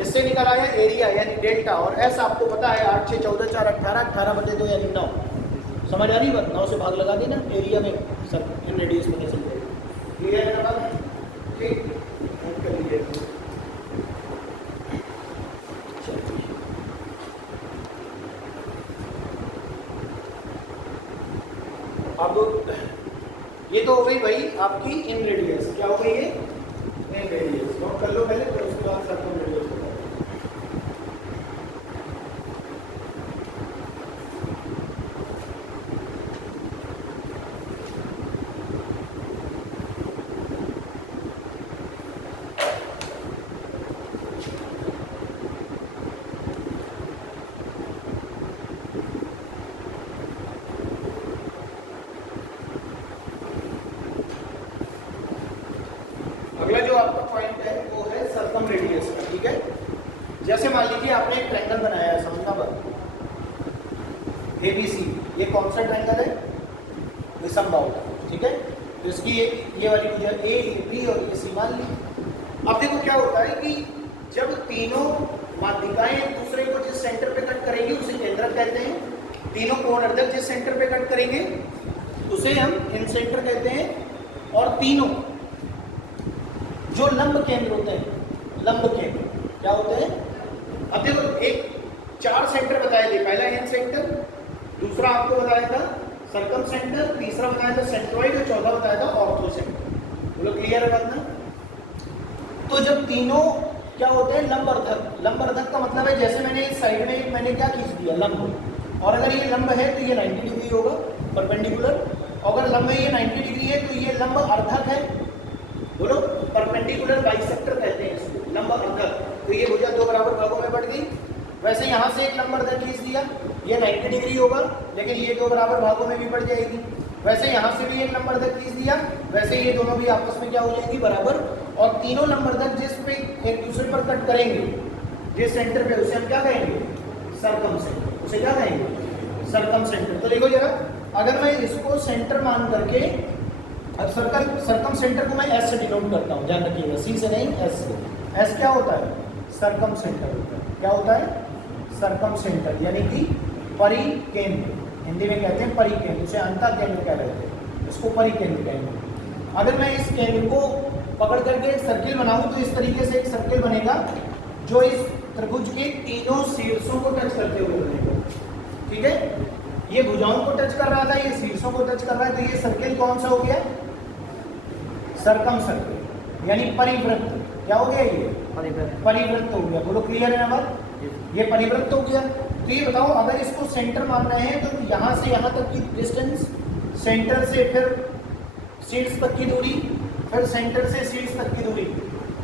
इससे निकल आया एरिया यानी डेल्टा। और एस आपको पता है 8 6 14 4 18, 18 बटे 2 यानी 9। समझ आ रही बात? 9 से भाग लगा देना एरिया में, सर इन रेडियस में कैसे जाएगा? क्लियर है ना बात? ठीक, नोट कर लीजिए। अब ये तो हो गई भाई आपकी इन रेडियस। क्या हो गई ये? इन रेडियस। नोट कर लो पहले, तो उसके बाद सर्कम रेडियस होगा। अगला जो आपका पॉइंट है वो है सर्कम रेडियस का, ठीक है। जैसे मान लीजिए आपने एक ट्रायंगल बनाया है, समझना बात, ABC, ये कौन सा ट्रायंगल है, ये समबाहु, ठीक है। तो इसकी ये वाली भुजा A, ये B और ये C मान ली। अब देखो क्या होता है कि जब तीनों माध्यिकाएं एक दूसरे को जिस सेंटर पे कट करेंगी उसे केंद्रक कहते हैं। तीनों कोणर्धक जिस सेंटर पे कट करेंगे उसे हम इन सेंटर कहते हैं। और तीनों जो लंब केंद्र होते हैं, लंब केंद्र क्या होते हैं, अब देखो एक 4 सेंटर बताए थे, पहला एन सेंटर, दूसरा आपको बताया था सर्कम सेंटर, तीसरा बताया था सेंट्रॉइड और चौथा बताया था ऑर्थो सेंटर। बोलो क्लियर है बात ना। तो जब तीनों क्या होते हैं लंबवर्धक, लंबवर्धक का मतलब है जैसे मैंने इस साइड में मैंने क्या खींच दिया लंब, और अगर ये लंब है तो ये 90 डिग्री होगा परपेंडिकुलर, अगर लंब है ये 90 डिग्री है तो ये लंब अर्धक है। बोलो परपेंडिकुलर बाइसेक्टर कहते हैं इसको, लंब अर्धक। तो ये भुजा 2 बराबर भागों में बढ़ गई। वैसे यहाँ से एक लंबवर्धक खींच दिया, ये 90 डिग्री होगा लेकिन ये 2 बराबर भागों में भी बढ़ जाएगी। वैसे यहाँ से भी एक लंबवर्धक खींच दिया, वैसे ये दोनों भी आपस में क्या हो जाएगी बराबर। और तीनों लंबवर्धक जिस पे एक दूसरे पर कट करेंगे जिस सेंटर पे, उसे हम क्या कहेंगे, सर्कम सेंटर। उसे क्या कहेंगे, सर्कम सेंटर। तो देखो जरा, अगर मैं इसको सेंटर मान करके, अब सर्कम सेंटर को मैं एस से डिनोट करता हूँ, ध्यान रखिएगा, सी से नहीं एस से। एस क्या होता है, सर्कम सेंटर होता है। क्या होता है, सर्कम सेंटर, यानी कि परिकेंद्र, हिंदी में कहते हैं परिकेंद्र, उसे अंतः केंद्र कह रहे थे, इसको परिकेंद्र कहेंगे। अगर मैं इस केंद्र को पकड़ करके एक सर्किल बनाऊं तो इस तरीके से एक सर्किल बनेगा जो इस त्रिभुज के तीनों शीर्षों को टच करते हुए बनेगा, ठीक है। ये भुजाओं को टच कर रहा था, ये शीर्षों को टच कर रहा है, तो ये सर्किल कौन सा हो गया, सर्कम सर्किल, यानी परिवृत्त। क्या हो गया, ये परिवृत्त हो गया। बोलो क्लियर है ना बात, ये परिवृत्त हो गया। तो ये बताओ, अगर इसको सेंटर मानना है तो यहाँ से यहाँ तक की डिस्टेंस, सेंटर से फिर शीर्ष तक की दूरी, फिर सेंटर से शीर्ष तक की दूरी,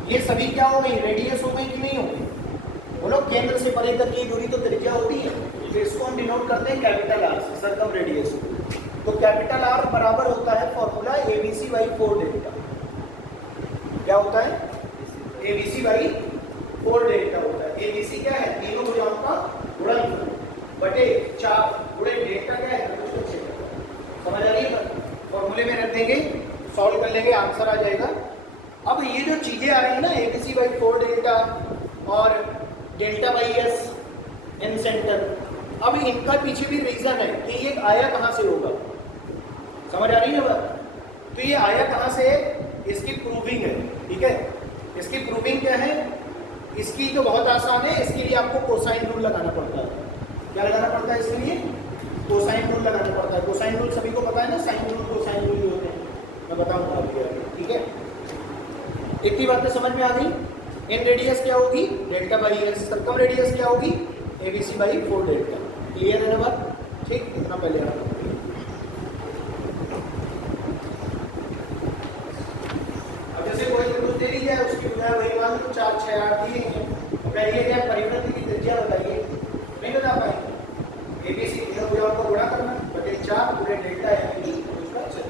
ये सभी क्या हो गई, रेडियस हो गई कि नहीं हो गई। बोलो केंद्र से परे तक की दूरी तो त्रिज्या होती है, तो इसको हम डिनोट करते हैं कैपिटल आर से, सर्कम रेडियस। तो कैपिटल आर बराबर होता है फॉर्मूला ABC बाई 4 डेल्टा। क्या होता है, ABC बाई 4 डेल्टा होता है। ABC क्या है, तीनों भुजाओं का गुणनफल बटे 4 गुणे डेल्टा क्या है, समझ आ रही है। फॉर्मूले में रख देंगे, सॉल्व कर लेंगे, आंसर आ जाएगा। अब ये जो चीजें आ रही है ना, ABC बाई 4 डेल्टा और delta by S in centre, अब इनका पीछे भी रीजन है कि ये आया कहाँ से होगा, समझ आ रही है बात। तो ये आया कहाँ से है, इसकी प्रूविंग है, ठीक है। इसकी प्रूविंग क्या है, इसकी तो बहुत आसान है, इसके लिए आपको कोसाइन रूल लगाना पड़ता है। क्या लगाना पड़ता है इसके लिए, कोसाइन रूल लगाना पड़ता है। कोसाइन रूल सभी को पता है ना, साइन रूल कोसाइन रूल ही होते हैं, मैं बताऊंगा आपको, ठीक है। इतनी बातें समझ में आ गई। इन रेडियस क्या होगी, delta by S, circum radius क्या होगी, ABC बाई 4 डेल्टा। क्लियर है ना बात, ठीक। इतना पहले आप दे दी जाए, उसकी बजाय वही मान लो 4, 6, 8 दिए हैं, पहले क्या परिवृत्ति की त्रिज्या बताइए, नहीं बता पाएंगे। ABC तीनों भुजाओं को गुणा करना बटे 4 पूरे डेल्टा यानी कि उसका चल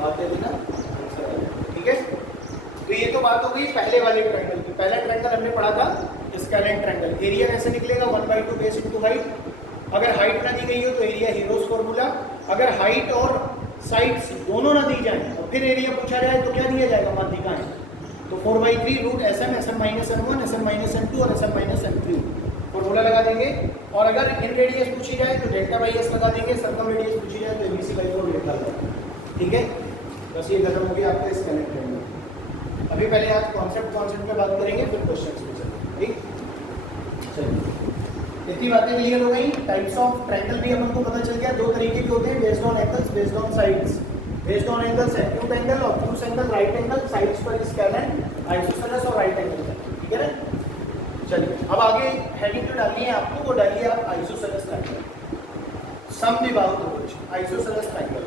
बात दे देना, ठीक है। तो ये तो बात हो गई पहले वाले ट्रायंगल की। पहला ट्रायंगल हमने पढ़ा था स्केलेंट ट्रायंगल। एरिया कैसे निकलेगा, 1/2 बेस इनटू हाइट। अगर हाइट ना दी गई हो तो एरिया हीरोज फॉर्मूला। अगर हाइट और साइड्स दोनों ना दी जाए और फिर एरिया पूछा जाए तो क्या दिया जाएगा, माध्यिकाएं, तो 4/3 root SM, SM minus M1, SM minus M2 और SM माइनस M3 फॉर्मूला लगा देंगे। और अगर इन रेडियस पूछी जाए तो डेल्टा बाई एस लगा देंगे, सर्कम रेडियस पूछी जाए तो ABC बाई 4 डेल्टा लगा देंगे, ठीक है। बस ये खत्म हो गया आपका स्केलेंट ट्रायंगल। अभी पहले आज कॉन्सेप्ट पे बात करेंगे, फिर क्वेश्चंस पे चलेंगे, ठीक। चलिए, इतनी बातें क्लियर हो गई। टाइप्स ऑफ ट्रायंगल भी अपन को पता चल गया, 2 तरीके के होते हैं, based on angles, based on sides. Based on angles है acute angle, obtuse angle, right angle, sides पर स्केलेंट, आइसोसेलेस और राइट एंगल, ठीक है ना। चलिए, अब आगे हेडिंग जो डालनी है आपको, वो डालिए आप आइसोसेलेस ट्रायंगल, समद्विबाहु त्रिभुज, आइसोसेलेस ट्रायंगल,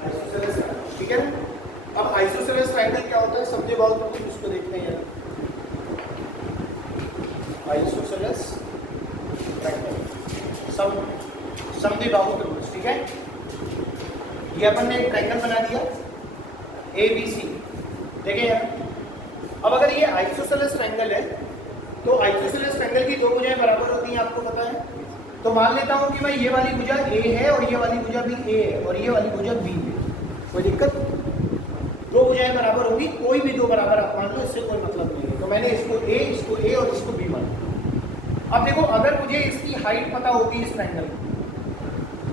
आइसोसेलेस, ठीक है। अब आइसोसेलेस ट्रायंगल क्या होता है, समद्विबाहु त्रिभुज, उसको देखते हैं यार। आइसोसेलेस ट्रायंगल, समद्विबाहु त्रिभुज, ठीक है। ये अपन ने एक ट्रायंगल बना दिया, ABC। देखिए यार, अब अगर ये आइसोसेलेस ट्रायंगल है तो आइसोसेलेस ट्रायंगल की दो भुजाएं बराबर होती हैं, आपको पता है। तो मान लेता हूं कि मैं ये वाली भुजा A है और ये वाली भुजा भी A है और ये वाली भुजा B है, कोई दिक्कत? दो भुजाएं बराबर होगी, कोई भी दो बराबर आप मान लो, इससे कोई मतलब नहीं है। तो मैंने इसको A और इसको B माना। अब देखो, अगर मुझे इसकी हाइट पता होगी इस ट्रायंगल की,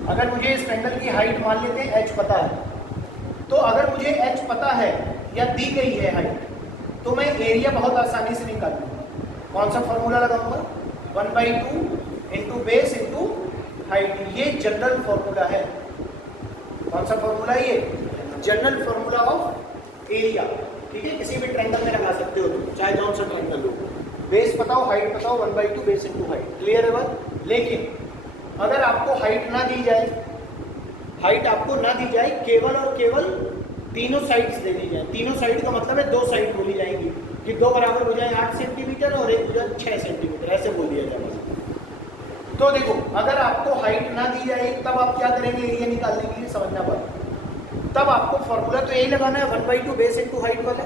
अगर मुझे इस ट्रायंगल की हाइट मान लेते हैं h पता है, तो अगर मुझे h पता है या दी गई है हाइट, तो मैं एरिया बहुत आसानी से निकाल लूँगा। कौन सा फॉर्मूला लगाऊंगा? 1/2 इंटू बेस इंटू हाइट। ये जनरल फॉर्मूला है। कौन सा फॉर्मूला? ये जनरल फॉर्मूला ऑफ एरिया। ठीक है, किसी भी ट्रायंगल में लगा सकते हो, चाहे कौन सा ट्रायंगल हो। बेस बताओ, हाइट बताओ, 1/2 बेस इंटू हाइट। क्लियर है बात? लेकिन अगर आपको हाइट ना दी जाए, हाइट आपको ना दी जाए, केवल और केवल तीनों साइड्स दे दी जाए। तीनों साइड का मतलब है दो साइड बोली जाएंगी कि दो बराबर हो जाए 8 सेंटीमीटर और एक भुजा 6 सेंटीमीटर, ऐसे बोल दिया जाएगा। तो देखो, अगर आपको हाइट ना दी जाए तब आप क्या करेंगे एरिया निकालने के लिए? समझना पड़ेगा। तब आपको फॉर्मूला तो यही लगाना है 1/2 बेस इंटू हाइट वाला,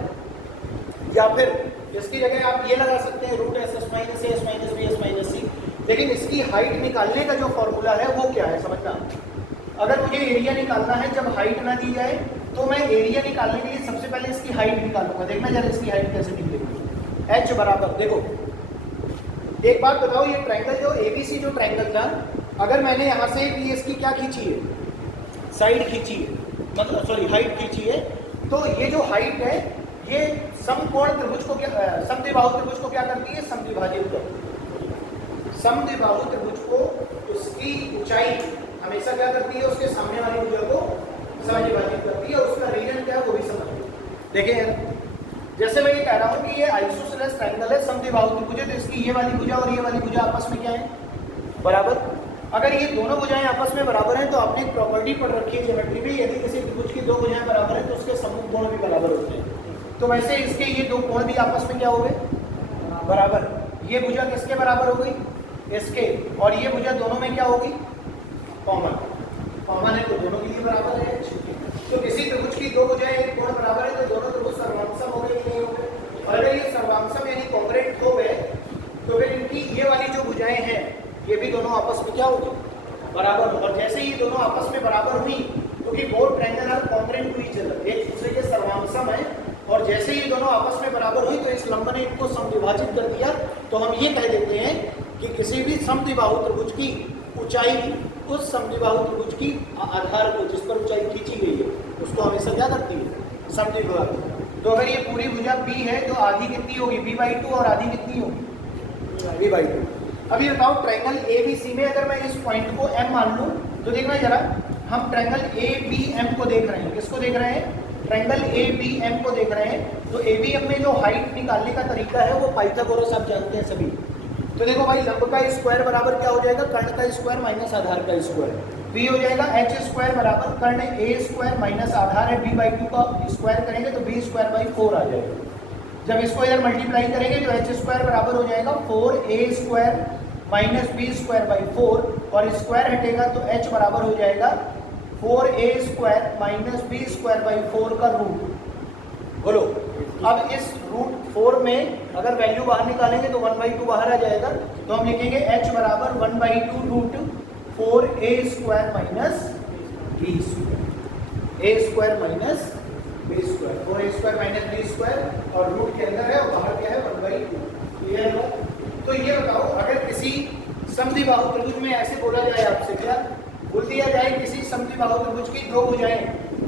या फिर इसकी जगह आप ये लगा सकते हैं √SS minus A minus B minus C। लेकिन इसकी हाइट निकालने का जो फॉर्मूला है वो क्या है समझना। अगर मुझे एरिया निकालना है जब हाइट ना दी जाए, तो मैं एरिया निकालने के लिए सबसे पहले इसकी हाइट निकालूंगा। देखना जरा इसकी हाइट कैसे निकलेगी। h बराबर, देखो एक बात बताओ, ये ट्रायंगल जो ABC जो ट्रायंगल था, अगर मैंने यहाँ से भी इसकी क्या खींची है? साइड खींची है, मतलब सॉरी हाइट खींची है, तो ये जो हाइट है ये समकोण त्रिभुज को क्या, समद्विबाहु त्रिभुज को क्या करती है? समद्विभाजित करती है। समद्विबाहु त्रिभुज को उसकी ऊंचाई हमेशा क्या करती है? उसके सामने वाली भुजा को समद्विभाजित करती है, और उसका रीजन क्या है वो भी समझिए। देखिए यार, जैसे मैं ये कह रहा हूँ कि ये आइसोसेलेस ट्रायंगल है, समद्विबाहु त्रिभुज है, तो इसकी ये वाली भुजा और ये वाली भुजा आपस में क्या है? बराबर। अगर ये दोनों भुजाएं आपस में बराबर हैं तो आपने एक प्रॉपर्टी पढ़ रखी है ज्योमेट्री में, यदि किसी त्रिभुज की दो भुजाएं बराबर हैं तो उसके सम्मुख कोण भी बराबर होते हैं। तो वैसे इसके ये दो कोण भी आपस में क्या हो गए? बराबर। ये भुजा किसके बराबर हो गई? इसके। और ये भुजा दोनों में क्या होगी? कॉमन। कॉमन है तो दोनों के लिए बराबर है। तो किसी त्रिभुज की दो भुजाएं एक कोण बराबर है तो दोनों त्रिभुज सर्वांशम हो गए कि नहीं हो गए? और अगर ये सर्वांशम यानी कॉन्ग्रुएंट हो गए तो फिर इनकी ये वाली जो भुजाएं हैं ये भी दोनों आपस में क्या होगी? बराबर। और जैसे ही दोनों आपस में बराबर हुई, क्योंकि both triangle are congruent to each other, एक दूसरे के सर्वांशम है, और जैसे ही दोनों आपस में बराबर हुई तो इस लंब ने इनको समद्विभाजित कर दिया। तो हम ये कह देते हैं कि किसी भी समद्विबाहु त्रिभुज की ऊंचाई उस समद्विबाहु त्रिभुज की आधार को, जिस पर ऊंचाई खींची गई है, उसको हमेशा क्या करती है? समद्विभाजित। तो अगर ये पूरी भुजा B है तो आधी कितनी होगी? B/2 और आधी कितनी होगी? B/2। अभी बताओ, ट्रायंगल ABC में अगर मैं इस पॉइंट को M मान लूं तो देखना जरा, हम ट्रायंगल ABM को देख रहे हैं। किसको देख रहे हैं? ट्रायंगल ABM को देख रहे हैं। तो ABM में जो हाइट निकालने का तरीका है वो पाइथागोरस आप जानते हैं सभी। तो देखो भाई, लंब का स्क्वायर बराबर क्या हो जाएगा? कर्ण का स्क्वायर माइनस आधार का स्क्वायर। B हो जाएगा h स्क्वायर बराबर कर्ण A स्क्वायर माइनस आधार है B/2 का स्क्वायर करेंगे तो B²/4 आ जाएगा। जब इसको इधर मल्टीप्लाई करेंगे तो h स्क्वायर बराबर हो जाएगा 4A स्क्वायर माइनस B²/4, और स्क्वायर हटेगा तो h बराबर हो जाएगा 4A स्क्वायर माइनस B²/4 का रूट। बोलो, अब इस √4 में अगर वैल्यू बाहर निकालेंगे तो 1/2 बाहर आ जाएगा, तो हम लिखेंगे h बराबर 1/2 √4A square minus B square. A square minus B square, 4A square minus B square, और रूट के अंदर है और बाहर क्या है? 1/2। क्लियर है? तो ये बताओ, अगर किसी समद्विबाहु त्रिभुज में ऐसे बोला जाए आपसे, क्या बोल दिया जाए? किसी समद्विबाहु त्रिभुज की दो भुजाएं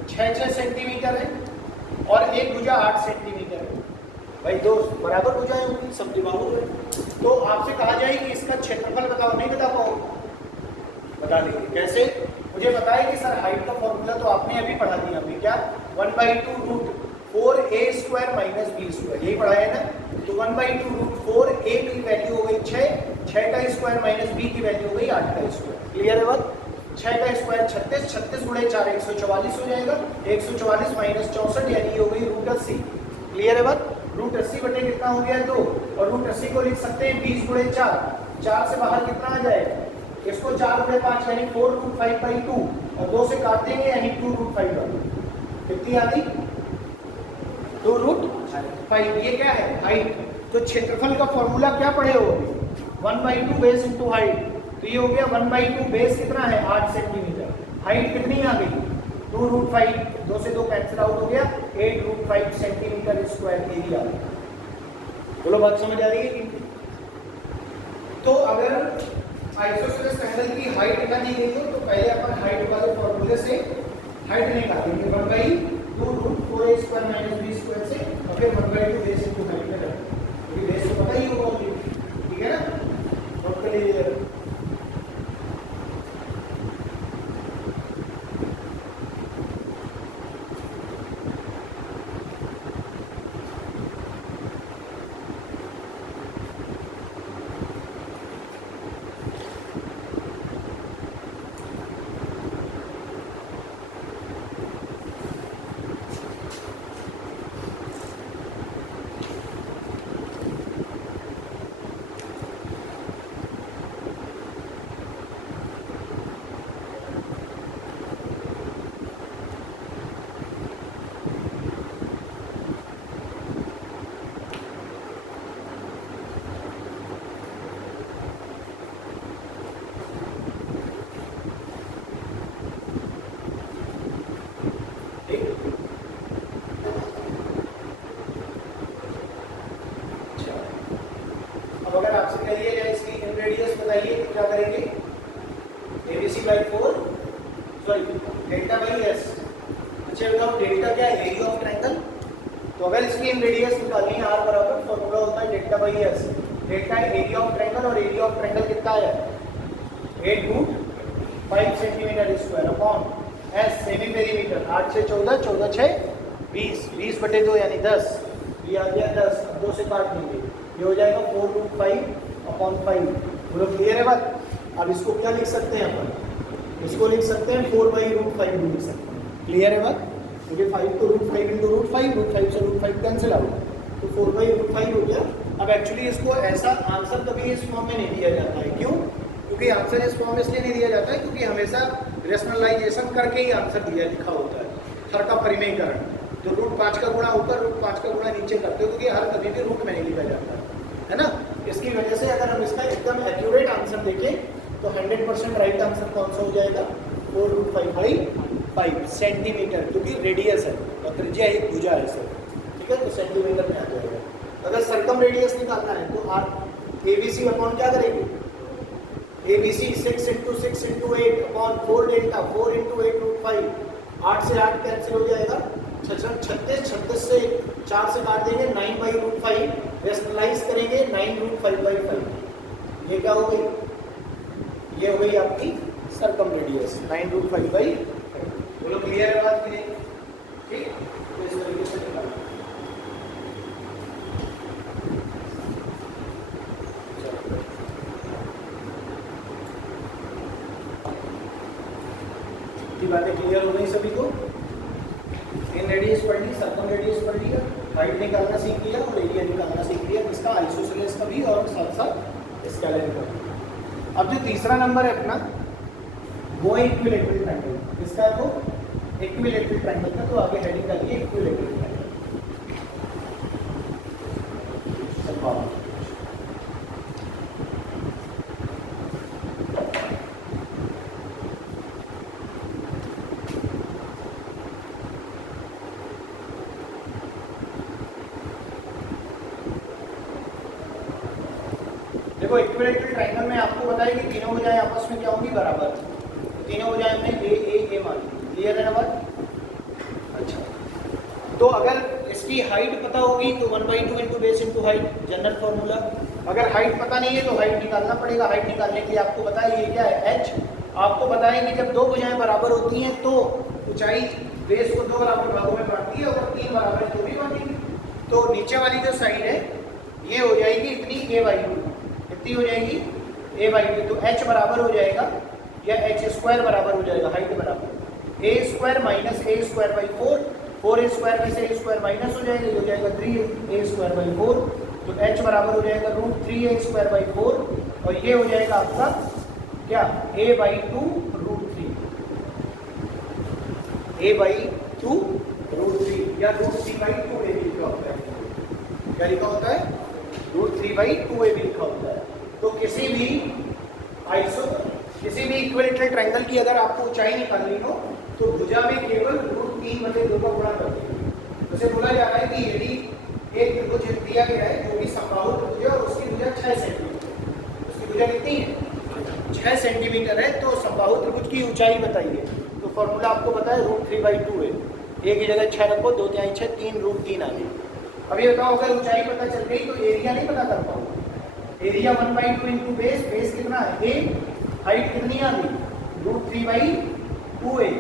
6-6 सेंटीमीटर है और एक भुजा 8 सेंटीमीटर है। भाई दो बराबर भुजाएं होंगी, समद्विबाहु है, तो आपसे कहा जाए कि इसका क्षेत्रफल बताओ, नहीं बता पाओ? बता देंगे। कैसे? मुझे पता है कि सर हाइट का फॉर्मूला तो आपने अभी पढ़ा दिया। अभी क्या? 1/2 √4A square minus B square, यही पढ़ा है ना? तो 1/2 √4A की वैल्यू हो गई 6 का स्क्वायर माइनस B की वैल्यू हो गई 8 का स्क्वायर। क्लियर है बात? 6 का स्क्वायर 36, 36 गुणे 4 144 हो जाएगा, 144 माइनस 64 यानी हो गई √80। क्लियर है बात? √80 बटे कितना हो गया? 2, और √80 को लिख सकते हैं 20 गुणे 4, 4 से बाहर कितना आ जाएगा? इसको 4 गुणे 5 यानी 4√5/2, और 2 से काट देंगे यानी 2√5। कितनी आ गई? 2√5। ये क्या है? हाइट। तो क्षेत्रफल का फॉर्मूला क्या पढ़े हो? 1/2 बेस इंटू हाइट। तो ये हो गया 1/2 बेस कितना है? 8 सेंटीमीटर। हाइट कितनी आ गई? 2√5। 2 से 2 कैंसिल आउट हो गया, 8√5 सेंटीमीटर स्क्वायर एरिया। बोलो बात समझ आ रही है कि? तो अगर आइसोसेलेस ट्रायंगल की हाइट क्या दी गई हो तो पहले अपन हाइट वाले फॉर्मूले से हाइट निकालेंगे 1/2√4a² - b² से, और फिर 1/2 बेस इंटू हाइट में रखेंगे, क्योंकि बेस तो पता ही होगा ऑलरेडी, ठीक है ना? नोट कर लीजिए। अगर आपसे कह दिया जाए इसकी इन रेडियस बताइए तो क्या करेंगे? ABC/4 sorry delta by S. अच्छा बताओ डेल्टा क्या है? Area of triangle. तो अगर इसकी इन रेडियस निकालनी है आर बराबर फॉर्मूला होता है डेल्टा बाई एस। डेल्टा है एरिया ऑफ ट्रायंगल, और एरिया ऑफ ट्रायंगल कितना है? 8√5 centimetre square upon S semi perimeter. 8 से 14, 14 6 20, 20/2 यानी 10। ये आ गया 10। अब 2 से काट देंगे, ये हो जाएगा 4√5/5। बोलो क्लियर है बात? अब इसको क्या लिख सकते हैं अपन? इसको लिख सकते हैं 4/√5 भी लिख सकते हैं। क्लियर है बात? क्योंकि 5 तो √5 इंटू √5, √5 से √5 कैंसिल आउट, तो 4/√5 हो गया। अब एक्चुअली इसको ऐसा आंसर कभी इस फॉर्म में नहीं दिया जाता है। क्यों? क्योंकि आंसर इस फॉर्म में इसलिए नहीं दिया जाता है क्योंकि हमेशा रेशनलाइजेशन करके ही आंसर दिया लिखा होता है। हर का परिमेयकरण, जो √5 का गुणा ऊपर, √5 का गुणा नीचे करते हो, क्योंकि हर कभी भी रूट में नहीं लिखा जाता है ना। इसकी वजह से अगर हम इसका एकदम एक्यूरेट आंसर देखें तो 100% राइट आंसर कौन सा हो जाएगा? 4√5/5 सेंटीमीटर, क्योंकि रेडियस है और त्रिज्या एक भुजा है सर, ठीक है? तो सेंटीमीटर में आ जाएगा। अगर सरकम रेडियस निकालना है तो आप ABC अपॉन क्या करेंगे? ABC 6 × 6 × 8 upon 4 delta 4 × 8√5। 8 से 8 कैंसिल हो जाएगा, 36, 36 से 4 से काट देंगे, 9/√5। रेशनलाइज करेंगे 9√5/5। ये क्या हो गई? ये हो गई आपकी सरकम रेडियस 9√5/5। बोलो क्लियर है बात की नहीं? ठीक, तो इस तरीके से निकालना। बातें क्लियर हो गई सभी को? इन रेडियस पढ़ ली, सरकम रेडियस पढ़ लिया, हाइट निकालना सीख लिया और एरिया निकालना सीख लिया, इसका आइसोसेलेस का भी और साथ साथ स्केलर का भी। अब जो तीसरा नंबर है अपना वो है इक्विलैटरल ट्रायंगल। इसका है वो इक्विलैटरल ट्रायंगल का, तो आगे हेडिंग डालिए इक्विलैटरल ट्रायंगल। देखो इक्विलैटरल ट्रायंगल में आपको बताया कि तीनों भुजाएं आपस में क्या होंगी? बराबर। तीनों भुजाएं हमने ए मान ली। क्लियर है ना बात? अच्छा, तो अगर इसकी हाइट पता होगी तो 1/2 into base into height, general formula. अगर हाइट पता नहीं है तो हाइट निकालना पड़ेगा। हाइट निकालने के लिए आपको बताया ये क्या है? h। आपको बताया कि जब दो भुजाएं बराबर होती हैं तो ऊंचाई बेस को 2 बराबर भागों में बांटती है और 3 बराबर तो भी बांटेगी। तो नीचे वाली जो साइड है ये हो जाएगी इतनी a/2, कितनी हो जाएगी? a/2। तो h बराबर हो जाएगा या h² बराबर हो जाएगा हाइट बराबर a² - a²/4। 4a² में से a² माइनस हो जाएगा, ये हो जाएगा 3a²/4। तो h बराबर हो जाएगा √3a²/4 और ये हो जाएगा आपका क्या? a/2 √3, a/2 √3 या √3/2 ले लीजिए। क्या लिखा होता है? √3/2a भी लिखा होता है। तो किसी भी इक्विलेटरल ट्रायंगल की अगर आपको ऊंचाई निकालनी हो तो भुजा में केवल √3/2 का गुणा कर देंगे। जैसे बोला जा रहा है कि यदि एक त्रिभुज दिया गया है जो कि समबाहु त्रिभुज है और उसकी भुजा 6 सेंटीमीटर, उसकी भुजा कितनी है? 6 सेंटीमीटर है। तो समबाहु त्रिभुज की ऊंचाई बताइए। तो फॉर्मूला आपको पता है √3/2 है। एक ही जगह 6 रखो, 2 तिहाई 6, 3 √3 आ गई। अभी बताओ अगर ऊंचाई पता चल गई तो एरिया नहीं पता कर पाओगे। एरिया 1/2 इंटू बेस कितना है? a। हाइट कितनी आ गई? √3/2a।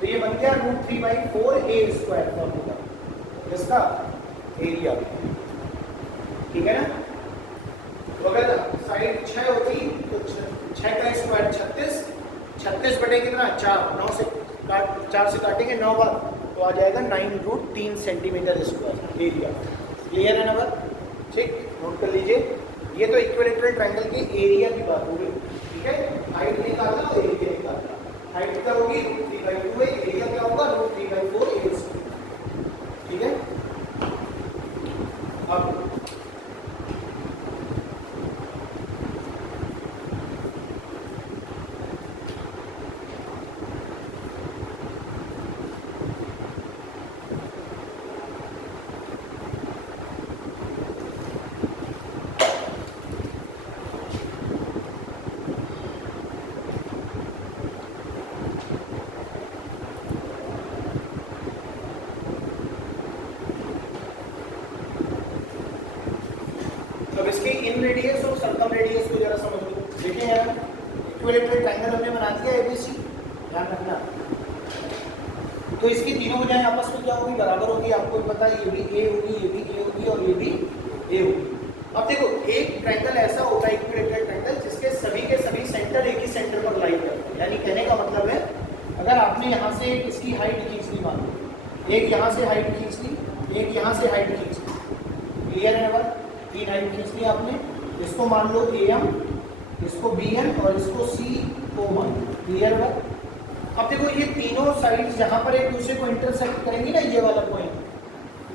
तो ये बन गया √3/4a² फॉर्मूला इसका एरिया। ठीक है ना? तो अगर साइड 6 होती तो 6 का स्क्वायर 36 बटे कितना? 4। 4 से काटेंगे 9 बार तो आ जाएगा 9√3 सेंटीमीटर स्क्वायर एरिया। क्लियर है ना बात? ठीक, नोट कर लीजिए। ये तो इक्विलेटरल ट्रायंगल के एरिया की बात हो गई। ठीक है, हाइट निकालना और एरिया निकालना। हाइट क्या होगी? √3/2 है। एरिया क्या होगा? √3/4a²। ठीक है। अब इसके इन रेडियस और सर्कम रेडियस को जरा समझ लो। देखिए यार, इक्विलेटरल ट्रायंगल हमने बना दिया एबीसी, ध्यान रखना। तो इसकी तीनों भुजाएं आपस में क्या होगी? बराबर होगी। आपको पता है ये भी ए होगी, ये भी ए होगी और ये भी ए होगी। अब देखो, एक ट्रायंगल ऐसा होता है इक्विलेटरल ट्रायंगल जिसके सभी के सभी सेंटर एक ही सेंटर पर लाइन करते हैं। यानी कहने का मतलब है अगर आपने यहाँ से इसकी हाइट खींच ली, मान लो एक यहाँ से हाइट खींच ली, एक यहाँ से हाइट खींच ली। क्लियर है ना बात? 3 हाइट खींच ली आपने। इसको मान लो AM, इसको BN और इसको CO मान लो। क्लियर है? अब देखो ये तीनों साइड जहां पर एक दूसरे को इंटरसेक्ट करेंगी ना, ये वाला पॉइंट,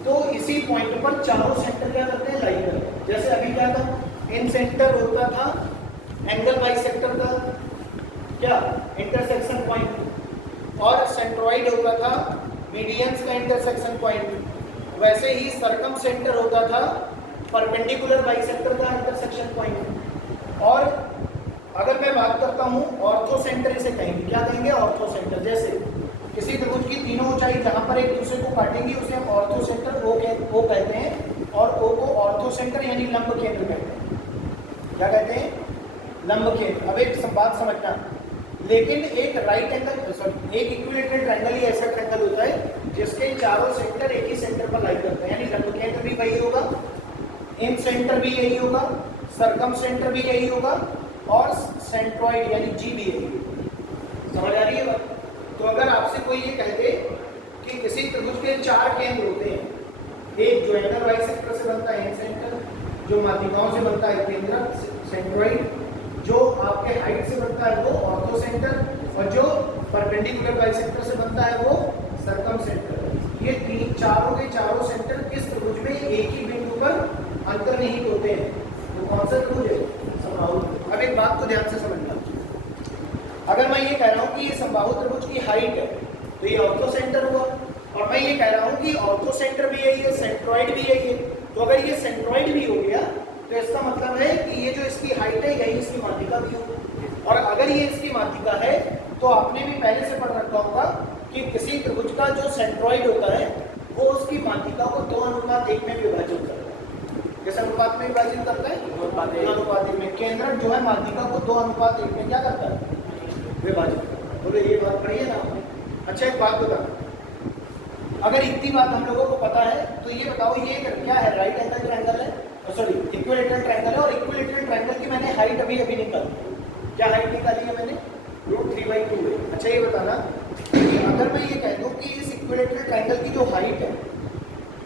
तो इसी पॉइंट पर चारों सेंटर क्या करते हैं? लाइन करते हैं। जैसे अभी क्या था? इन सेंटर होता था एंगल बाइसेक्टर का क्या? Intersection point. और सेंट्रॉइड होता था मीडियंस का इंटरसेक्शन पॉइंट। वैसे ही सर्कम सेंटर होता था परपेंडिकुलर बाइसेक्टर का इंटरसेक्शन पॉइंट। और अगर मैं बात करता हूँ ऑर्थो सेंटर, इसे कहेंगे क्या कहेंगे? Ortho centre. जैसे किसी त्रिभुज की तीनों ऊंचाई जहाँ पर एक दूसरे को काटेंगी उसे हम ऑर्थो सेंटर ओ कहते हैं, और ओ को ऑर्थो सेंटर यानी लंब केंद्र कहते हैं। क्या कहते हैं? लंब केंद्र। अब एक बात समझना, लेकिन एक राइट एंगल एक इक्विलेटरल ट्रायंगल ही ऐसा ट्रायंगल होता है जिसके चारों सेंटर एक ही सेंटर पर लाइन करते हैं। यानी लंब केंद्र भी वही होगा, इन सेंटर भी यही होगा, सर्कम सेंटर भी यही होगा और सेंट्रॉइड यानी जी भी यही होगा। समझ आ रही है बात? तो अगर आपसे कोई ये कह दे कि किसी त्रिभुज के 4 केंद्र होते हैं, एक जो एंगल बाइसेक्टर से बनता है एंड सेंटर, जो माध्यिकाओं से बनता है केंद्रक सेंट्रॉइड, जो आपके हाइट से बनता है वो ऑर्थो सेंटर, और जो परपेंडिकुलर बाइसेक्टर से बनता है वो सर्कम सेंटर। ये चारों के चारों सेंटर किस त्रिभुज में एक ही बिंदु पर अंतर्निहित होते हैं। तो कौन सा त्रिभुज है? समबाहु। अब एक बात को ध्यान से समझना, अगर मैं ये कह रहा हूँ कि ये समबाहु त्रिभुज की हाइट है तो ये ऑर्थो सेंटर हुआ, और मैं ये कह रहा हूँ कि ऑर्थो सेंटर भी यही है, सेंट्रॉइड भी यही है। तो अगर ये सेंट्रॉइड भी हो गया तो इसका मतलब है कि ये जो इसकी हाइट है यही इसकी माध्यिका भी होगी। और अगर ये इसकी माध्यिका है तो आपने भी पहले से पढ़ रखा होगा कि किसी त्रिभुज का जो सेंट्रॉइड होता है वो उसकी माध्यिका को 2:1 में विभाजित करता है। किस अनुपात में विभाजित करता है? 2:1 में। केंद्रक जो है माध्यिका को 2:1 में क्या करता है? विभाजित करता है। बोले ये बात पढ़ी है ना आपने? अच्छा एक बात बता, अगर इतनी बात हम लोगों को पता है तो ये बताओ ये क्या है? राइट एंगल ट्रायंगल है, सॉरी इक्विलेटरल ट्रायंगल है। और इक्विलेटरल ट्रायंगल की मैंने हाइट अभी निकाली। क्या हाइट निकाली है मैंने? √3/2 है। अच्छा ये बताना कि अगर मैं ये कह दूं कि इस इक्विलेटरल ट्रायंगल की जो हाइट है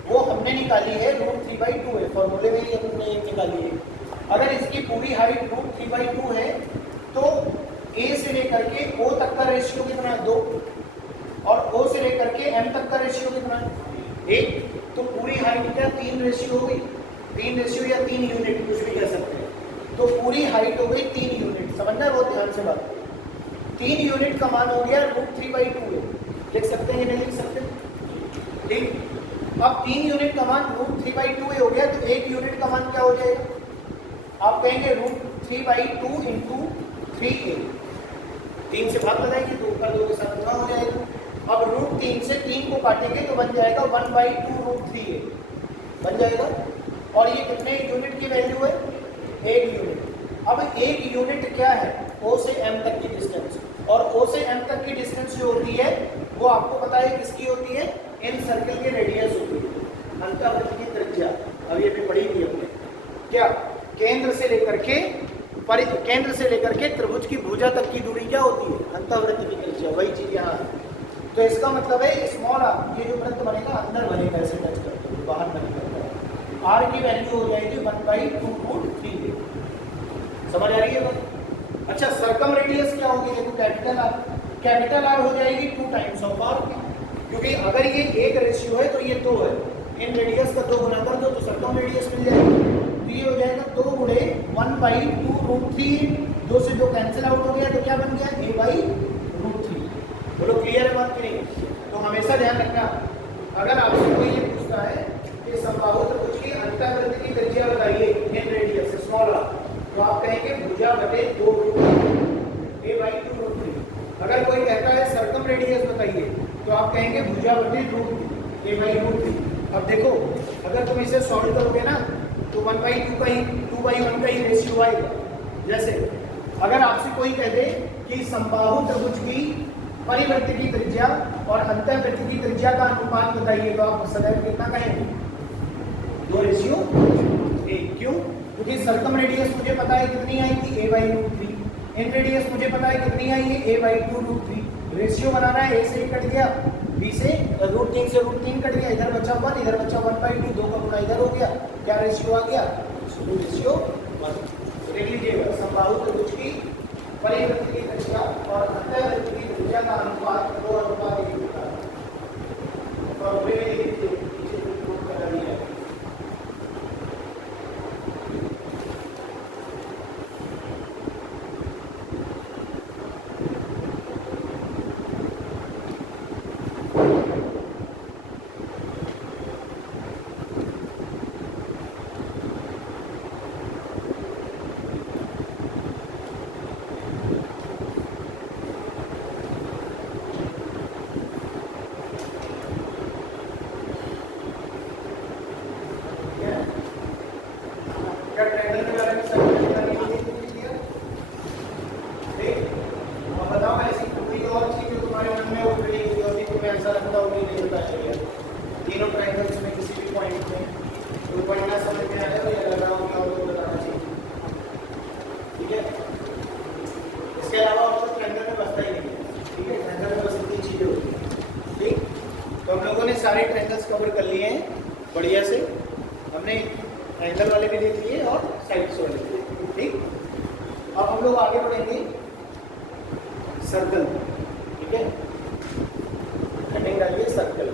वो हमने निकाली है √3/2 है, फॉर्मूले में ही हमने एक निकाली है। अगर इसकी पूरी हाइट √3/2 है तो A से लेकर के O तक का रेशियो कितना है? 2, और O से लेकर के M तक का रेशियो कितना है? 1। तो पूरी हाइट क्या 3 रेशियो हो गई। 3 रेशियो या 3 यूनिट कुछ भी कह सकते हैं। तो पूरी हाइट हो गई 3 यूनिट, समझना है बहुत ध्यान से बात। 3 यूनिट का मान हो गया √3/2 है, लिख सकते हैं कि नहीं लिख सकते? ठीक, अब 3 यूनिट का मान √3/2 हो गया, तो 1 यूनिट का मान क्या हो जाएगा? आप कहेंगे √3/2 इंटू 3a, 3 से भाग लगाएंगे तो ऊपर 2 के साथ गुणा हो जाएगा। अब √3 से 3 को काटेंगे तो बन जाएगा 1/2√3a बन जाएगा। और ये कितने यूनिट की वैल्यू है? 1 यूनिट। अब 1 यूनिट क्या है? O से M तक की डिस्टेंस, और O से M तक की डिस्टेंस जो होती है वो आपको पता है किसकी होती है? इन सर्कल की रेडियस होती है, अंतःवृत्त की त्रिज्या। अब ये भी पढ़ी थी हमने, क्या केंद्र से लेकर के त्रिभुज की भुजा तक की दूरी क्या होती है? अंतःवृत्त की त्रिज्या। वही चीज यहाँ है। तो इसका मतलब है स्मॉल r, ये जो वृत्त बनेगा अंदर बनेगा ऐसे टच करते हुए, बाहर नहीं करता। r की वैल्यू हो जाएगी 1/2√3a। समझ आ रही है बात? अच्छा, सर्कम रेडियस क्या होगी? देखो कैपिटल R हो जाएगी 2 टाइम्स ऑफ r, क्योंकि अगर ये 1 रेशियो है तो ये 2 है, इन रेडियस का 2 गुना कर दो तो सर्कम रेडियस मिल जाएगी। तो ये हो जाएगा 2 गुणे 1/2√3, 2 से 2 कैंसिल आउट हो गया तो क्या बन गया? a/√3। बोलो क्लियर है बात की नहीं? तो हमेशा ध्यान रखना, अगर आपसे कोई ये पूछता है कि समबाहु त्रिभुज की अंतःवृत्त की त्रिज्या बताइए इन रेडियस स्मॉल r, तो आप कहेंगे भुजा बटे 2√3 a/2√3। अगर कोई कहता है सर्कम रेडियस बताइए तो आप कहेंगे भुजा बटे √2 a/√3। अब देखो, अगर तुम इसे सॉल्व करोगे ना तो 1/2 का ही 2/1 का ही रेशियो आएगा। जैसे अगर आपसे कोई कह दे कि समबाहु त्रिभुज की परिवृत्त की त्रिज्या और अंतःवृत्त की त्रिज्या का अनुपात बताइए, तो आप सदैव कितना कहेंगे? 2:1। क्यों? क्योंकि सर्कम रेडियस मुझे पता है कितनी आई थी? a/√3। इन रेडियस मुझे पता है कितनी आई है? a/2√3। रेशियो बनाना है, a से कट गया, b से √3 से √3 कट गया, इधर बचा 1, इधर बचा 1/2, 2 का गुणा इधर हो गया, क्या रेशियो आ गया? रेशियो 1। देख लीजिएगा, समबाहु त्रिभुज की परिवृत्त की त्रिज्या और अंतःवृत्त की त्रिज्या का अनुपात 2:1 होता है। और वे लिखिए नीचे प्रूव कर दिया है। सारे ट्रायंगल्स कवर कर लिए हैं बढ़िया से, हमने एंगल वाले भी देख लिए और साइड्स वाले भी देख लिए। ठीक, अब हम लोग आगे बढ़ेंगे सर्कल। ठीक है, हेडिंग डालिए सर्कल।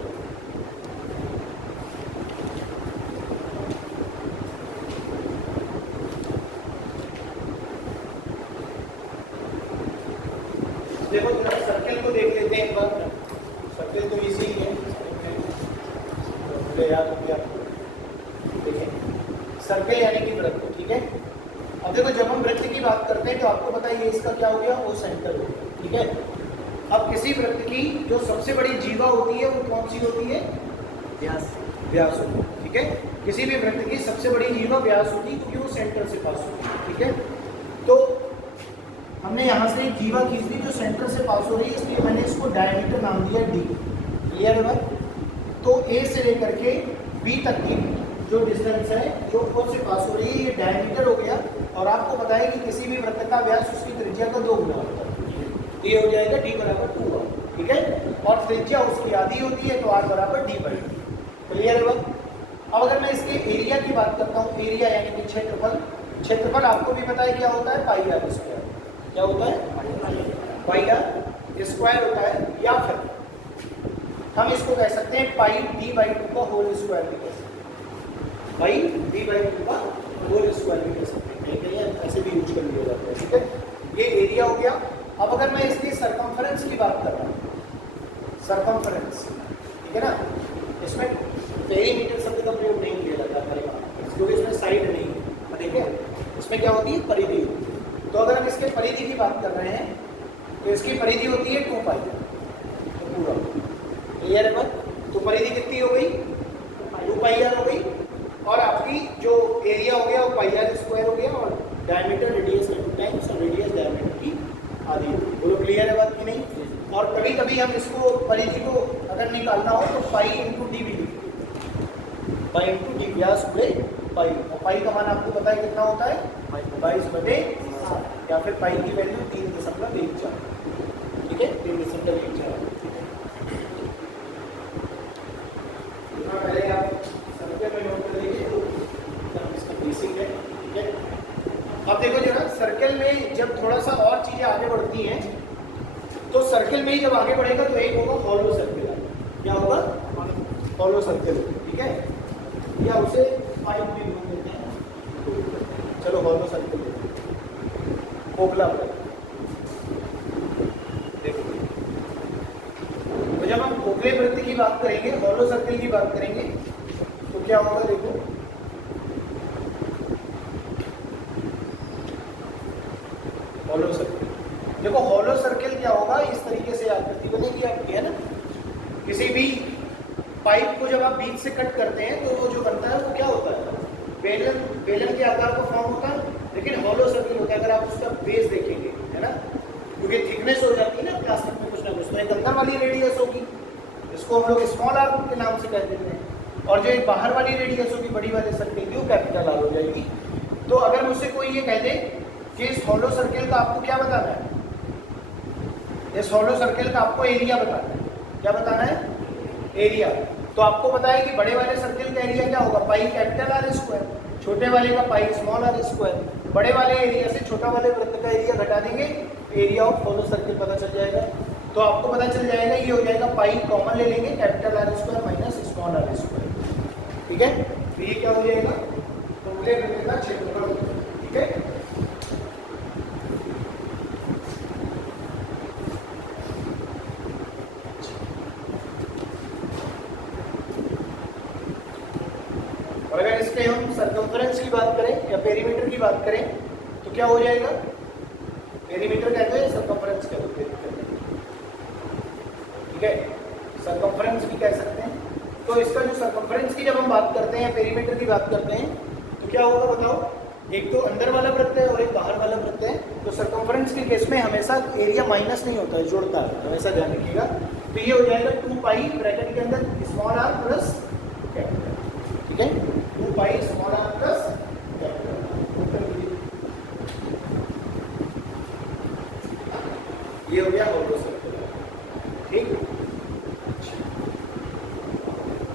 देखो जरा सर्कल को देख लेते हैं एक बार। सर्कल तो इजी है, याद हो गया। देखिए सर्कल यानी कि वृत्त। ठीक है, अब देखो जब हम वृत्त की बात करते हैं तो आपको पता है ये इसका क्या हो गया? ओ सेंटर हो गया। ठीक है, अब किसी वृत्त की जो सबसे बड़ी जीवा होती है वो कौन सी होती है? व्यास। व्यास होती है। ठीक है, किसी भी वृत्त की सबसे बड़ी जीवा व्यास होती है क्योंकि वो सेंटर से पास होती है। ठीक है, तो हमने यहाँ से जीवा खींच दी जो सेंटर से पास हो रही है, इसलिए मैंने इसको डायमीटर नाम दिया डी। क्लियर है? तो ए से लेकर के बी तक की जो डिस्टेंस है जो ओ से पास हो रही है ये डायमीटर हो गया। और आपको पता है कि किसी भी वृत्त का व्यास उसकी त्रिज्या का 2 गुना होता है। ये हो जाएगा d बराबर 2r। ठीक है, और त्रिज्या उसकी आधी होती है तो r बराबर d/2। क्लियर है? अब अगर मैं इसके एरिया की बात करता हूँ, एरिया यानी कि क्षेत्रफल। क्षेत्रफल आपको भी पता है क्या होता है? πr²। क्या होता है? πr² होता है, या फिर हम इसको कह सकते हैं πd/2 का होल स्क्वायर भी कह सकते हैं। बाई डी बाई टू का होल स्क्वायर भी कह सकते हैं, कहीं कहीं ऐसे भी यूज कर लिया जाता है, ठीक है। ये एरिया हो गया। अब अगर मैं इसकी सरकमफरेंस की बात कर रहा हूँ, सरकमफरेंस, ठीक है ना, इसमें पेरीमीटर शब्द का प्रयोग नहीं किया जाता हमारे पास क्योंकि इसमें साइड नहीं है, ठीक है। इसमें क्या होती है, परिधि होती है। तो अगर हम इसके परिधि की बात कर रहे हैं तो इसकी परिधि होती है 2 पाई, तो पूरा क्लियर है बात। तो परिधि कितनी हो गई, 2 पाई आर हो गई, और आपकी जो एरिया हो गया वो पाई आर स्क्वायर हो गया, और डायमीटर रेडियस का 2 टाइम्स और रेडियस डायमीटर की आधी हो गई। बोलो क्लियर है बात की नहीं। और कभी कभी हम इसको परिधि को अगर निकालना हो तो पाई इंटू डी भी लिखते हैं, पाई इंटू डी, व्यास गुणे पाई, और पाई का मान आपको पता है कितना होता है, 22/7, या फिर पाई की वैल्यू 3.14, ठीक है, 3.14। पहले आप सर्कल में नोट कर लीजिए, तो इसका बेसिक है, ठीक है। अब देखो जरा, सर्कल में जब थोड़ा सा और चीजें आगे बढ़ती हैं तो सर्कल में ही जब आगे बढ़ेगा तो एक होगा हॉलो सर्कल, क्या होगा, हॉलो सर्कल, ठीक है, या उसे पाइप भी बोल देते हैं। चलो हॉलो सर्कल खोखला वृत्त, देखो तो जब हम खोखले वृत्त की बात करेंगे, हॉलो सर्कल की बात करेंगे तो क्या होगा, देखो हॉलो सर्कल। देखो हॉलो सर्कल क्या होगा, इस तरीके से आकृति बनेगी आपकी, है ना। किसी भी पाइप को जब आप बीच से कट करते हैं तो वो जो बनता है वो क्या होता है, बेलन के आकार का फॉर्म होता है, लेकिन हॉलो सर्कल होता है। अगर आप उसका बेस देखेंगे, है ना, क्योंकि थिकनेस हो जाती है ना प्लास्टिक में कुछ ना कुछ, तो एक अंदर वाली रेडियस होगी, इसको हम लोग स्मॉल आर के नाम से कह देते हैं, और जो एक बाहर वाली रेडियस होगी बड़ी वाले सर्कल की, वो कैपिटल आर हो जाएगी। तो अगर मुझसे कोई ये कह दे कि इस हॉलो सर्कल का आपको क्या बताना है, इस हॉलो सर्कल का आपको एरिया बताना है, क्या बताना है, एरिया, तो आपको पता है कि बड़े वाले सर्कल का एरिया क्या होगा, पाई कैपिटल आर स्क्वायर, छोटे वाले का पाई स्मॉल आर स्क्वायर। बड़े वाले एरिया से छोटा वाले वृत्त का एरिया घटा देंगे, एरिया ऑफ हॉलो सर्कल पता चल जाएगा। तो आपको पता चल जाएगा, ये हो जाएगा पाई कॉमन ले लेंगे, capital R square minus small R square, ठीक है। तो ये क्या हो जाएगा, खोखले वृत्त का क्षेत्रफल, ठीक है। और अगर इसके हम सरकमफरेंस की बात करें या पेरीमीटर की बात करें तो क्या हो जाएगा, पेरीमीटर कहते हैं, सरकमफरेंस कहते हैं, ठीक है, सरकमफरेंस भी कह सकते हैं। तो इसका जो सरकमफरेंस की जब हम बात करते हैं, पेरीमीटर की बात करते हैं, तो क्या होगा बताओ, एक तो अंदर वाला वृत्त है और एक बाहर वाला वृत्त है। तो सरकमफरेंस के केस में हमेशा एरिया माइनस नहीं होता है, जोड़ता है, हमेशा ध्यान रखिएगा। तो ये हो जाएगा 2 पाई ब्रैकेट के अंदर स्मॉल आर प्लस कैपिटल, ठीक है, 2 pi small R plus capital, ये हो गया हॉलो सर्कल, ठीक।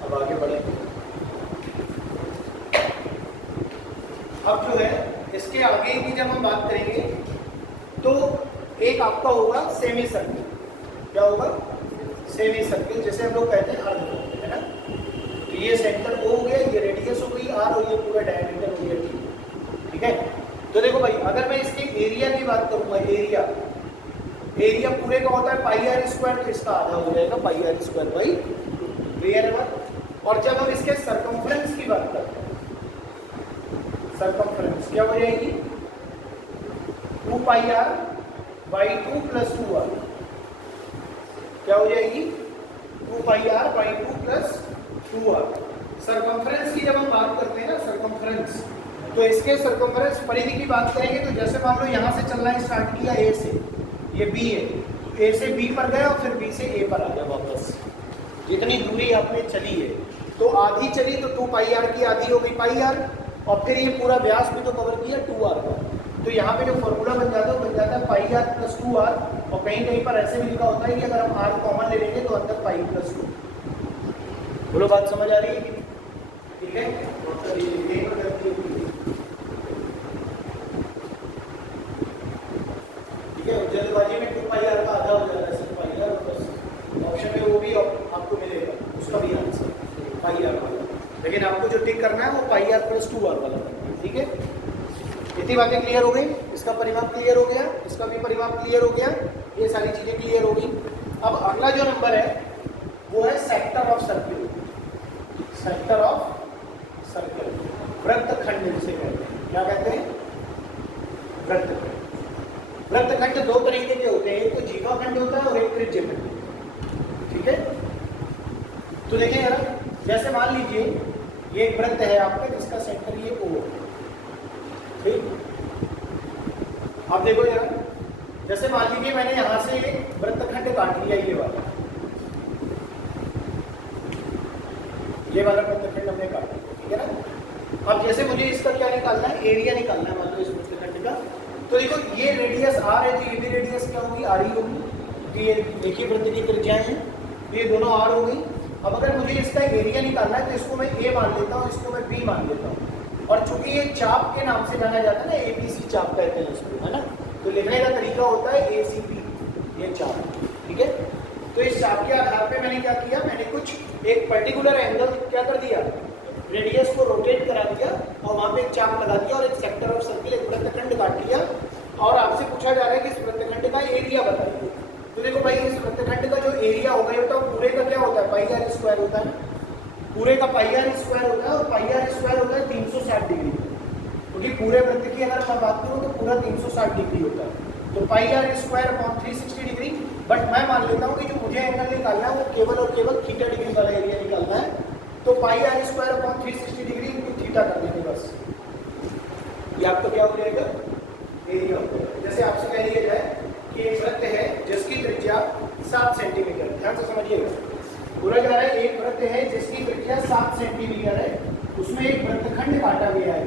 अब आगे बढ़े, अब जो है इसके आगे की जब हम बात करेंगे तो एक आपका होगा सेमी सर्कल, क्या होगा, सेमी सर्कल, जैसे हम लोग कहते हैं अर्धवृत्त, है ना। तो ये सेंटर O हो गया, ये रेडियस हो गई R, और ये पूरा डायमीटर हो गया, ठीक है। तो देखो भाई, अगर मैं इसके एरिया की बात करूंगा, एरिया पूरे का होता है पाई आर स्क्वायर, तो इसका आधा हो जाएगा पाई आर स्क्वायर बाई, क्लियर है बात। और जब हम इसके सरकमफरेंस की बात करते हैं, सरकमफरेंस क्या हो जाएगी, 2 pi R by 2 plus 2r, क्या हो जाएगी, 2 pi R by 2 plus 2r। Circumference की जब हम बात करते हैं ना, सरकमफरेंस, तो इसके सरकमफरेंस परिधि की बात करेंगे तो जैसे मान लो यहाँ से चलना स्टार्ट किया A से, ये B है, तो A से B पर गया और फिर B से A पर आ गया वापस, जितनी दूरी आपने चली है, तो आधी चली तो 2 पाई आर की आधी हो गई पाई आर, और फिर ये पूरा व्यास भी तो कवर किया 2r का। तो यहाँ पे जो फॉर्मूला बन जाता है पाई आर प्लस 2r, और कहीं कहीं पर ऐसे भी लिखा होता है कि अगर हम r कॉमन ले लेंगे तो अंदर पाई प्लस 2। बोलो बात समझ आ रही है, ठीक है। ठीक है, जल्दबाजी में 2 पाई आर का आधा हो जाता है, सिर्फ पाई आर, बस ऑप्शन में वो भी आपको मिलेगा, उसका भी आंसर पाई आर वाला, लेकिन आपको जो टिक करना है वो पाई आर प्लस 2 आर वाला करना है, ठीक है। इतनी बातें क्लियर हो गई, इसका परिमाप क्लियर हो गया, इसका भी परिमाप क्लियर हो गया, ये सारी चीजें क्लियर हो गई। अब अगला जो नंबर है वो है sector of circle. Sector of circle, वृत्तखंड जिसे कहते हैं। क्या कहते हैं? वृत्तखंड। वृत्तखंड दो तरीके के होते हैं, एक तो जीवाखंड होता है और एक त्रिज्यखंड, ठीक है। तो देखिए यार, जैसे मान लीजिए ये एक वृत्त है आपका जिसका सेंटर ये O है, ठीक। आप देखो यार, जैसे मान लीजिए मैंने यहां से वृत्तखंड काट लिया, ये वाला वृत्तखंड हमने काटा, ठीक है ना। अब जैसे मुझे इसका क्या निकालना है, एरिया निकालना है मान लो इस वृत्तखंड का। तो देखो ये रेडियस R है, तो ये भी रेडियस क्या होगी, R ही होगी, क्योंकि ये एक ही वृत्त की त्रिज्याएं हैं, तो ये दोनों R हो गई। अब अगर मुझे इसका एरिया निकालना है तो इसको मैं A मान लेता हूँ, इसको मैं B मान लेता हूँ। और चूंकि ये चाप के नाम से जाना जाता है ना, ABC चाप कहते हैं इसको, है ना। तो लिखने का तरीका होता है ACB, ये चाप, ठीक है। तो इस चाप के आधार पे मैंने क्या किया, मैंने कुछ एक पर्टिकुलर एंगल क्या कर दिया, रेडियस को रोटेट करा दिया और वहां पे एक चाप लगा दिया और एक सेक्टर ऑफ सर्किल, एक वृत्तखंड काट लिया। और आपसे पूछा जा रहा है कि इस वृत्तखंड का एरिया बताइए। तो देखो भाई, इस वृत्तखंड का जो एरिया होगा ये तो पूरे का क्या होता है, पाई आर स्क्वायर होता है, पूरे का पाई आर स्क्वायर होता है। और पाई आर स्क्वायर होता है 360 डिग्री, क्योंकि पूरे वृत्त की अगर मैं बात करूँ तो पूरा 360 डिग्री होता है। तो pi R square upon 360 degree. But मैं मान लेता हूँ कि जो मुझे एंगल निकालना है वो केवल और केवल थीटा डिग्री वाला एरिया निकालना है। तो pi R square upon 360 degree into theta कर देंगे बस, ये आपका क्या हो जाएगा, एरिया हो जाएगा। जैसे आपसे कह दिया जाए कि एक वृत्त है जिसकी त्रिज्या 7 सेंटीमीटर, ध्यान से समझिएगा। बोला जा रहा है एक वृत्त है जिसकी त्रिज्या 7 सेंटीमीटर है, उसमें एक वृत्तखंड काटा गया है,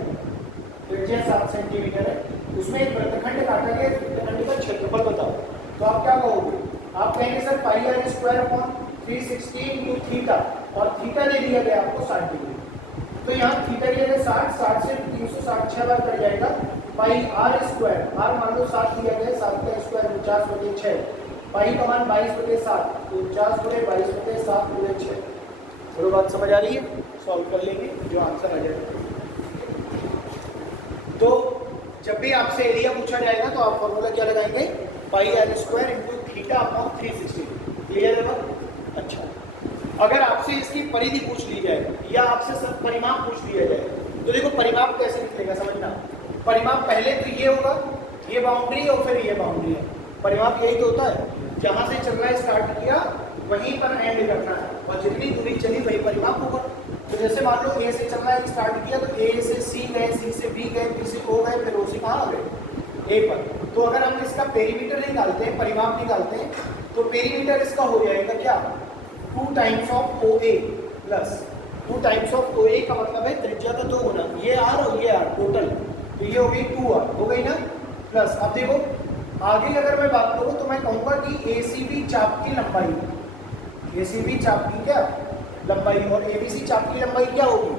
त्रिज्या 7 सेंटीमीटर है, उसमें एक वृत्तखंड काटा गया है, वृत्तखंड का क्षेत्रफल बताओ। तो आप क्या कहोगे, आप कहेंगे sir pi R square upon 360 into theta, और थीटा दे दिया गया आपको 60 डिग्री। तो यहाँ थीटा दिया गया 60 से 360 6 बार कट जाएगा। पाई आर स्क्वायर, आर मान लो 7 दिया गया, 7 का स्क्वायर 49/6, पाई का मान 22/7, 49/22/7 पूरे 6। थोड़ी बात समझ आ रही है, सॉल्व कर लेंगे जो आंसर आ जाएगा। तो जब भी आपसे एरिया पूछा जाएगा तो आप फॉर्मूला क्या लगाएंगे, pi R square into theta upon 360। Clear है बात? अच्छा, अगर आपसे इसकी परिधि पूछ ली जाए या आपसे सब परिमाप पूछ लिया जाए, तो देखो परिमाप कैसे निकलेगा समझना। परिमाप पहले तो ये होगा, ये बाउंड्री और फिर ये बाउंड्री है। परिमाप यही तो होता है, जहां से चलना स्टार्ट किया वहीं पर एंड करना है, और जितनी दूरी चली वही परिमाप होगा। तो जैसे मान लो ए से चलना स्टार्ट किया, तो ए से सी गए, सी से बी गए, बी से ओ गए, फिर ओ से कहाँ आ गए, ए पर। तो अगर हम इसका पेरीमीटर निकालते हैं, परिमाप निकालते हैं, तो पेरीमीटर इसका हो जाएगा क्या, 2 times of O A plus 2 times of O A का मतलब है त्रिज्या का 2 गुना, ये आर और ये आर टोटल, तो ये हो गई 2r, हो गई ना। प्लस अब देखो आगे अगर मैं बात करूं तो मैं कहूंगा कि एसीबी चाप की लंबाई, एसीबी चाप की क्या लंबाई, और एबीसी चाप की लंबाई क्या होगी,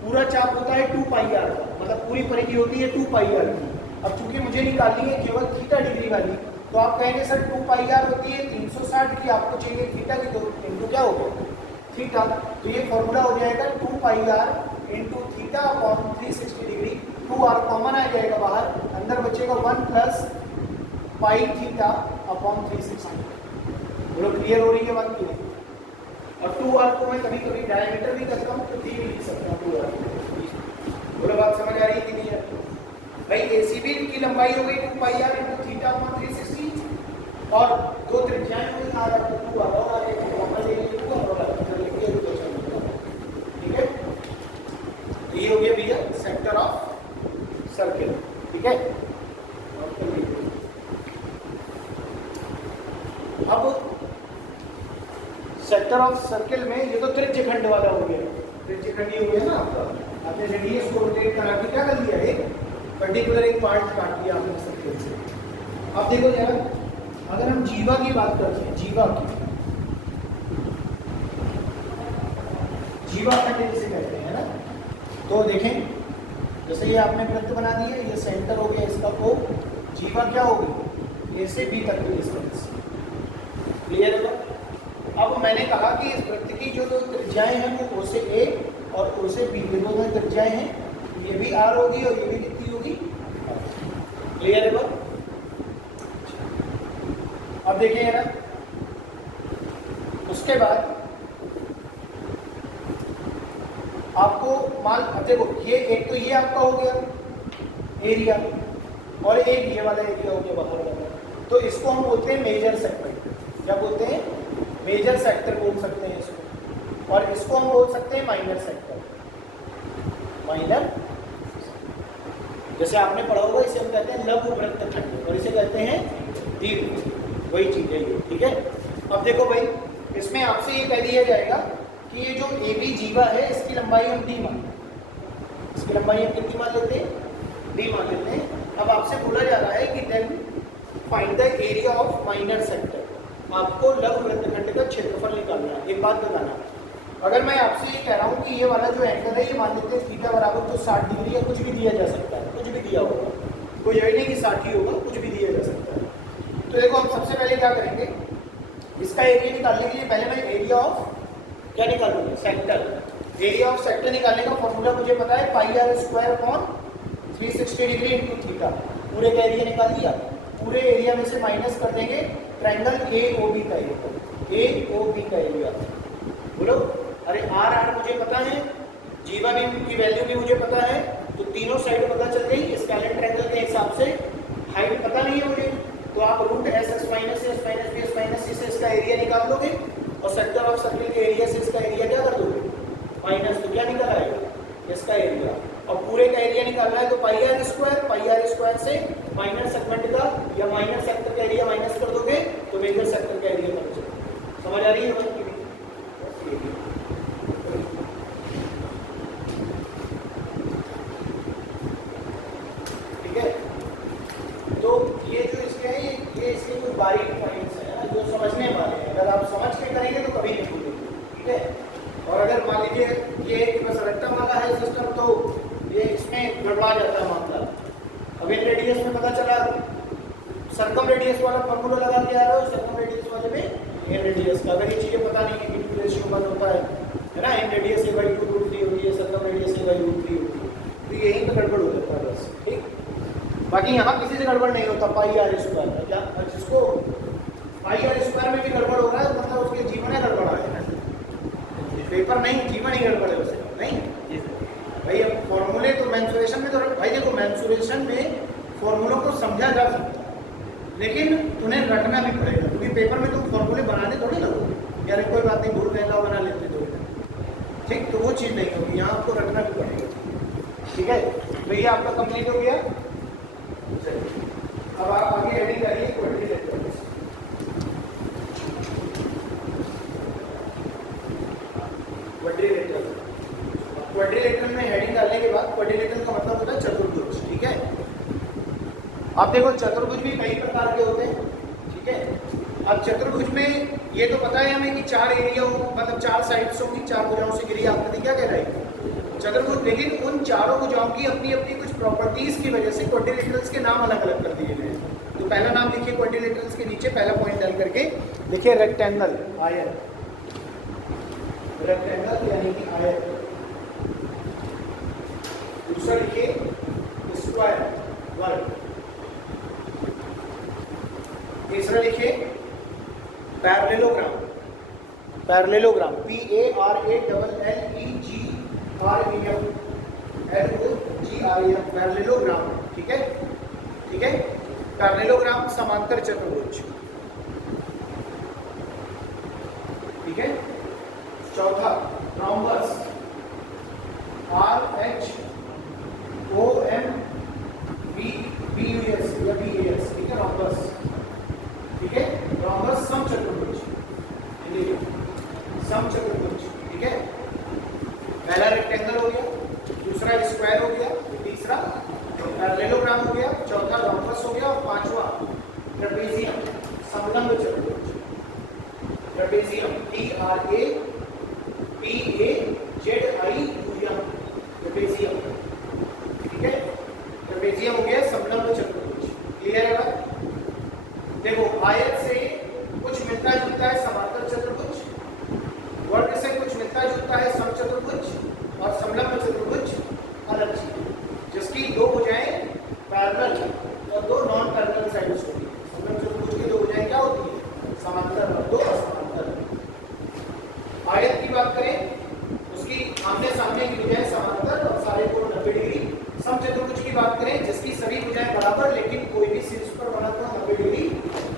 पूरा चाप होता है 2 पाई आर का, मतलब पूरी परिधि होती है 2 पाई आर की। अब चूंकि मुझे निकालनी है केवल थीटा डिग्री वाली, तो आप कहेंगे सर 2 पाई आर होती है 360 की, आपको चाहिए थीटा की, तो इंटू क्या होगा थीटा। तो ये फॉर्मूला हो जाएगा 2 pi R into theta upon 360 degree. 2r common आ जाएगा बाहर, अंदर बचेगा 1 प्लस पाई थीटा अपॉन 360। बोलो क्लियर हो रही है बात की। और 2r को मैं कभी कभी डायमीटर भी करता हूँ तो d भी लिख सकता हूँ 2r। बोलो बात समझ आ रही है कि नहीं है भाई। एसीबी की लंबाई हो गई 2 pi R into theta upon 360, और दो त्रिज्याएं हो गई आर और 2r, और आगे कॉमन ले लीजिए 2 और लिख के तो चलो, ठीक है। तो ये हो गया भैया सेक्टर ऑफ सर्किल, ठीक है। अब सेक्टर ऑफ सर्किल में ये तो त्रिज्यखंड वाला हो गया, त्रिज्यखंडी हो गया ना आपका। आपने रेडियस को रोटेट करा के क्या कर लिया, एक पर्टिकुलर एक पार्ट काट दिया आपने सर्किल से। अब देखो जरा, अगर हम जीवा की बात करते हैं, जीवा की, जीवा खंड जिसे कहते हैं ना, तो देखें जैसे ये आपने वृत्त बना दिया, ये सेंटर हो गया इसका, को जीवा क्या होगी, ए से बी तक की डिस्टेंस। क्लियर है? अब मैंने कहा कि इस वृत्त की जो दो त्रिज्याएं हैं वो ओ से ए और थोड़े से बी के दो में त्रिज्याएं हैं, ये भी आर होगी और ये भी कितनी होगी, क्लियर है बात। अब देखिए ना, उसके बाद आपको मान देखो ये एक तो ये आपका हो गया एरिया और एक ये वाला एरिया हो गया बाहर वाला, तो इसको हम बोलते हैं मेजर सेक्टर। क्या बोलते हैं? मेजर सेक्टर बोल सकते हैं इसको, और इसको हम बोल सकते हैं माइनर सेक्टर। माइनर, जैसे आपने पढ़ा होगा इसे हम कहते हैं लघु वृत्तखंड और इसे कहते हैं दीर्घ, वही चीज है ये, ठीक है। अब देखो भाई, इसमें आपसे ये कह दिया जाएगा कि ये जो ए बी जीवा है इसकी लंबाई हम डी मान, इसकी लंबाई हम कितनी मान लेते हैं, डी मान लेते हैं। अब आपसे बोला जा रहा है कि then find the area of minor sector, आपको लघु वृत्तखंड का क्षेत्रफल निकालना है। एक बात बताना, अगर मैं आपसे ये कह रहा हूँ कि ये वाला जो एंगल है ये मान लेते हैं थीटा बराबर तो 60 डिग्री या कुछ भी दिया जा सकता है, कुछ भी दिया होगा, कोई यही नहीं कि 60 ही होगा, कुछ भी दिया जा सकता है। तो देखो हम सबसे पहले क्या करेंगे, इसका एरिया निकालने के लिए पहले मैं एरिया ऑफ क्या निकालूंगा, सेक्टर। एरिया ऑफ सेक्टर निकालने का फॉर्मूला मुझे पता है pi R square upon 360 degree into theta. पूरे का एरिया निकाल दिया, पूरे एरिया में से माइनस कर देंगे ट्रायंगल ए ओ बी का एरिया, ए ओ बी का एरिया। बोलो, अरे आर आर मुझे पता है, जीवा भी की वैल्यू भी मुझे पता है, तो तीनों साइड पता चल गई। स्केलेन ट्रायंगल के हिसाब से हाइट पता नहीं है मुझे, तो आप root S S minus S minus B S minus C से इसका एरिया निकाल लोगे और सेक्टर ऑफ सर्किल के एरिया से इसका एरिया क्या कर दोगे, माइनस, तो क्या निकल आएगा इसका एरिया। और पूरे का एरिया निकालना है तो पाई आर स्क्वायर से माइनर सेगमेंट का या माइनर सेक्टर का एरिया माइनस कर दोगे तो मेजर सेक्टर का एरिया बन जाएगा। समझ आ रही है बात? ठीक है, तो ये जो इसके हैं ये इसके कुछ बारीक पॉइंट्स हैं ना जो समझने वाले हैं, अगर आप समझ के करेंगे तो कभी नहीं भूलेंगे, ठीक है। और अगर मान लीजिए ये एक बस रट्टा वाला है सिस्टम तो ये इसमें गड़बड़ा जाता है मामला। अब इन रेडियस में पता चला, सर्कम रेडियस वाला फॉर्मूला लगा के आ रहे हो, सर्कम रेडियस वाले में इन रेडियस का, अगर ये चीजें पता नहीं है कि रेशियो बंद होता है ना, इन रेडियस ए बाई 2 √3 होती है, सर्कम रेडियस ए बाई √3 होती है, तो यहीं पे गड़बड़ हो जाता है बस, ठीक। बाकी यहाँ किसी से गड़बड़ नहीं होता पाई आर स्क्वायर में, क्या जिसको पाई आर स्क्वायर में भी गड़बड़ हो रहा है मतलब उसके जीवन है गड़बड़ा है, पेपर नहीं, जीवन ही गड़बड़ है उसे, नहीं भाई। अब फॉर्मूले तो मेंसुरेशन में तो भाई देखो, मेंसुरेशन में फॉर्मूलों को समझा जा सकता है लेकिन उन्हें रटना भी पड़ेगा, क्योंकि पेपर में तुम फॉर्मूले बनाने थोड़ी लगोगे यार, कोई बात नहीं, भूल गए लाओ बना लेते तो, ठीक। तो वो चीज़ नहीं होगी, यहाँ आपको रटना भी पड़ेगा, ठीक है। तो ये आपका कंप्लीट हो गया। अब आप आगे हेडिंग करिए क्वाड्रिलेटरल्स। क्वाड्रिलेटरल, क्वाड्रिलेटरल में हेडिंग डालने के बाद क्वाड्रिलेटरल का मतलब होता है चतुर्भुज, ठीक है। अब देखो चतुर्भुज भी कई प्रकार के होते हैं, ठीक है। अब चतुर्भुज में ये तो पता है हमें कि 4 एरिया मतलब 4 साइड्स होंगी, 4 भुजाओं से घिरी आकृति क्या कह रहा है चतुर्भुज, लेकिन उन चारों भुजाओं की अपनी अपनी कुछ प्रॉपर्टीज की वजह से क्वाड्रिलेटरल्स के नाम अलग अलग कर दिए गए हैं। तो पहला नाम लिखिए क्वाड्रिलेटरल्स के नीचे, पहला पॉइंट डाल करके लिखिए रेक्टेंगल, आयत, रेक्टेंगल यानी कि आयत। दूसरा लिखिए स्क्वायर, वर्ग। तीसरा लिखिए पैरेललोग्राम, पैरेललोग्राम, PARALLELOGRAM, पैरेललोग्राम, ठीक है, ठीक है। पैरेललोग्राम समांतर चतुर्भुज, ठीक है। चौथा रोम्बस, RHOMBUS या BAS, ठीक है, रोम्बस, ठीक है। रोम्बस समचतुर्भुज, समचतुर्भुज, ठीक है। पहला रेक्टेंगल हो गया, दूसरा स्क्वायर हो गया, तीसरा पैरेललोग्राम हो गया, चौथा रोम्बस हो गया और पांचवा ट्रेपेजियम, समलंब चतुर्भुज, ट्रेपेजियम, TRAPAZIUM, ट्रेपेजियम, ठीक है। ट्रेपेजियम हो गया समलंब चतुर्भुज, क्लियर है बात? देखो आयत से कुछ मिलता जुलता है समांतर चतुर्भुज, वर्ग से कुछ मिलता जुलता है समचतुर्भुज, और समलंब चतुर्भुज अलग चीज है, जिसकी दो भुजाएं पैरेलल और दो नॉन पैरेलल साइड्स होती है। समलंब चतुर्भुज की दो भुजाएं क्या होती है? समांतर और दो असमांतर। आयत की बात करें उसकी आमने सामने की भुजाएं समांतर और सारे कोण 90 डिग्री। समचतुर्भुज की बात करें जिसकी सभी भुजाएं बराबर लेकिन कोई भी शीर्ष पर बना तो 90 डिग्री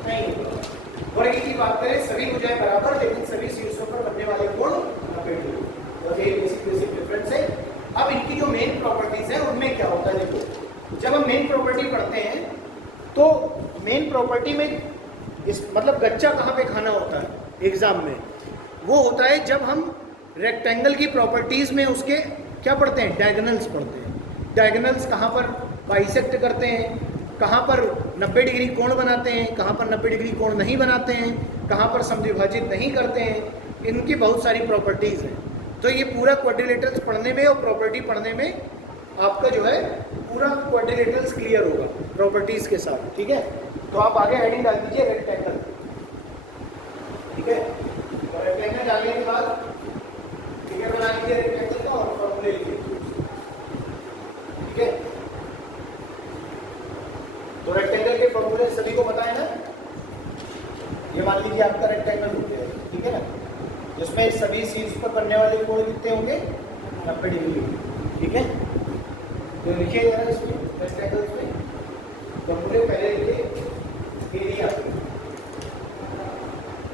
नहीं होगा। वर्ग की बात करें सभी भुजाएं बराबर लेकिन सभी शीर्षों पर बनने वाले कोण 90 डिग्री। तो ये बेसिक डिफरेंस है। अब इनकी जो मेन प्रॉपर्टीज है उनमें क्या होता है, देखो जब हम मेन प्रॉपर्टी पढ़ते हैं तो मेन प्रॉपर्टी में इस मतलब गच्चा कहाँ पे खाना होता है एग्जाम में, वो होता है जब हम रेक्टेंगल की प्रॉपर्टीज में उसके क्या पढ़ते हैं, डायगोनल्स पढ़ते हैं। डायगोनल्स कहाँ पर बाइसेक्ट करते हैं, कहाँ पर 90 डिग्री कोण बनाते हैं, कहाँ पर 90 डिग्री कोण नहीं बनाते हैं, कहाँ पर समद्विभाजित नहीं करते हैं, इनकी बहुत सारी प्रॉपर्टीज हैं। तो ये पूरा क्वाड्रिलेटरल्स पढ़ने में और प्रॉपर्टी पढ़ने में आपका जो है पूरा क्वाड्रिलेटरल्स क्लियर होगा प्रॉपर्टीज के साथ, ठीक है। तो आप आगे हेडिंग डाल दीजिए रेक्टेंगल, ठीक है। तो रेक्टेंगल डालने के बाद फिगर बना लीजिए रेक्टेंगल का और फॉर्मूले लिखिए, ठीक है। तो रेक्टेंगल के फॉर्मूले सभी को पता है ना। ये मान लीजिए आपका रेक्टेंगल हो गया, ठीक है ना, जिसमें सभी शीर्ष पर बनने वाले कोण कितने होंगे, 90 डिग्री, ठीक है। तो लिखिए जरा इसमें रेक्टेंगल्स में फॉर्मूले पहले लिखिए एरिया,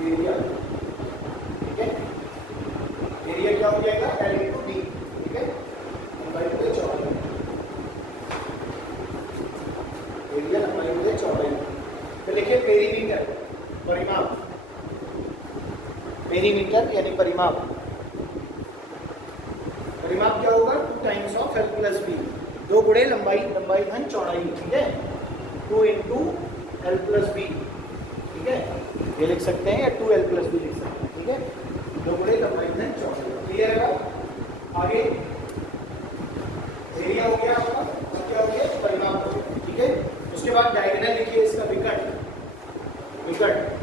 एरिया, ठीक है। एरिया क्या हो जाएगा, L into D, ठीक है, लंबाई बटे चौड़ाई। एरिया लंबाई बटे चौड़ाई। तो लिखिए पेरीमीटर, परिमाप, पेरीमीटर यानी परिमाप। परिमाप क्या होगा, 2 times of L plus B, 2 गुणे लंबाई, लंबाई धन चौड़ाई, ठीक है। 2 into L प्लस बी, ठीक है, ये लिख सकते हैं या 2L प्लस बी लिख सकते हैं, ठीक है। 2 गुणे लंबाई धन चौड़ाई, क्लियर है। आगे एरिया हो गया आपका, अब क्या हो गया, परिमाप हो गया, ठीक है। उसके बाद डायगोनल लिखिए इसका विकट, विकट।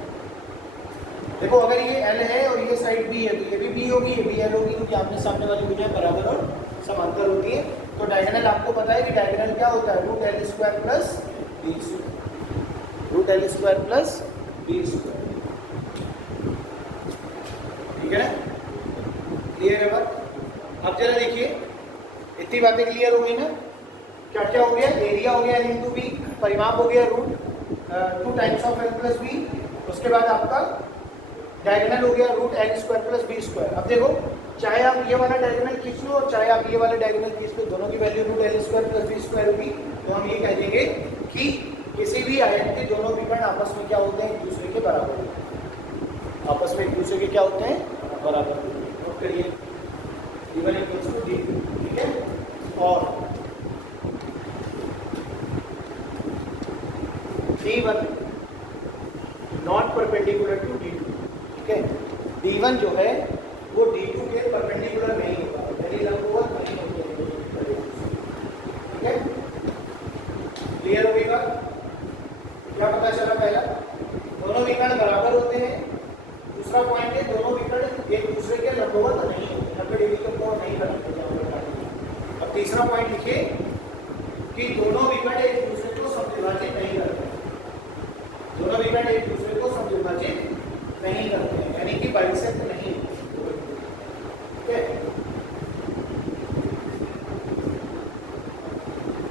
देखो अगर ये L है और ये साइड B है तो ये भी B होगी, ये भी L होगी, क्योंकि आमने सामने वाली भुजाएं बराबर और समांतर होती है। तो डायगोनल आपको पता है कि डायगोनल क्या होता है, root L square plus B square, root L square plus B square, ठीक है ना, क्लियर है बात। अब जरा देखिए इतनी बातें क्लियर हो गई ना। क्या क्या हो गया, एरिया हो गया L इंटू बी, परिमाप हो गया root 2 times of L plus B, उसके बाद आपका डायगोनल हो गया root L square plus B square. अब देखो चाहे आप ये वाला डायगोनल खींच लो और चाहे आप ये वाला डायगोनल खींच लो, दोनों की value root L square plus B square होगी। तो हम ये कह देंगे कि किसी भी आयत के दोनों विकर्ण आपस में क्या होते हैं, एक दूसरे के बराबर होते हैं, आपस में एक दूसरे के क्या होते हैं, बराबर होते हैं। नोट करिए D1 इक्वल्स टू D2, ठीक है। और D1 not perpendicular to D2, ठीक है। D1 जो है वो D2 के परपेंडिकुलर नहीं होगा, यानी लंबवत नहीं होगा, ठीक है। क्लियर हो गया, क्या पता चला, पहला दोनों विकर्ण बराबर होते हैं, दूसरा पॉइंट है दोनों विकर्ण एक दूसरे के लंबवत नहीं होते, 90 डिग्री का कोण नहीं बनाते। अब तीसरा पॉइंट लिखिए कि दोनों विकर्ण एक दूसरे को समद्विभाजित नहीं करते, दोनों विकर्ण एक दूसरे को समद्विभाजित नहीं करते हैं, यानी कि बाइसेक्ट नहीं, ठीक है।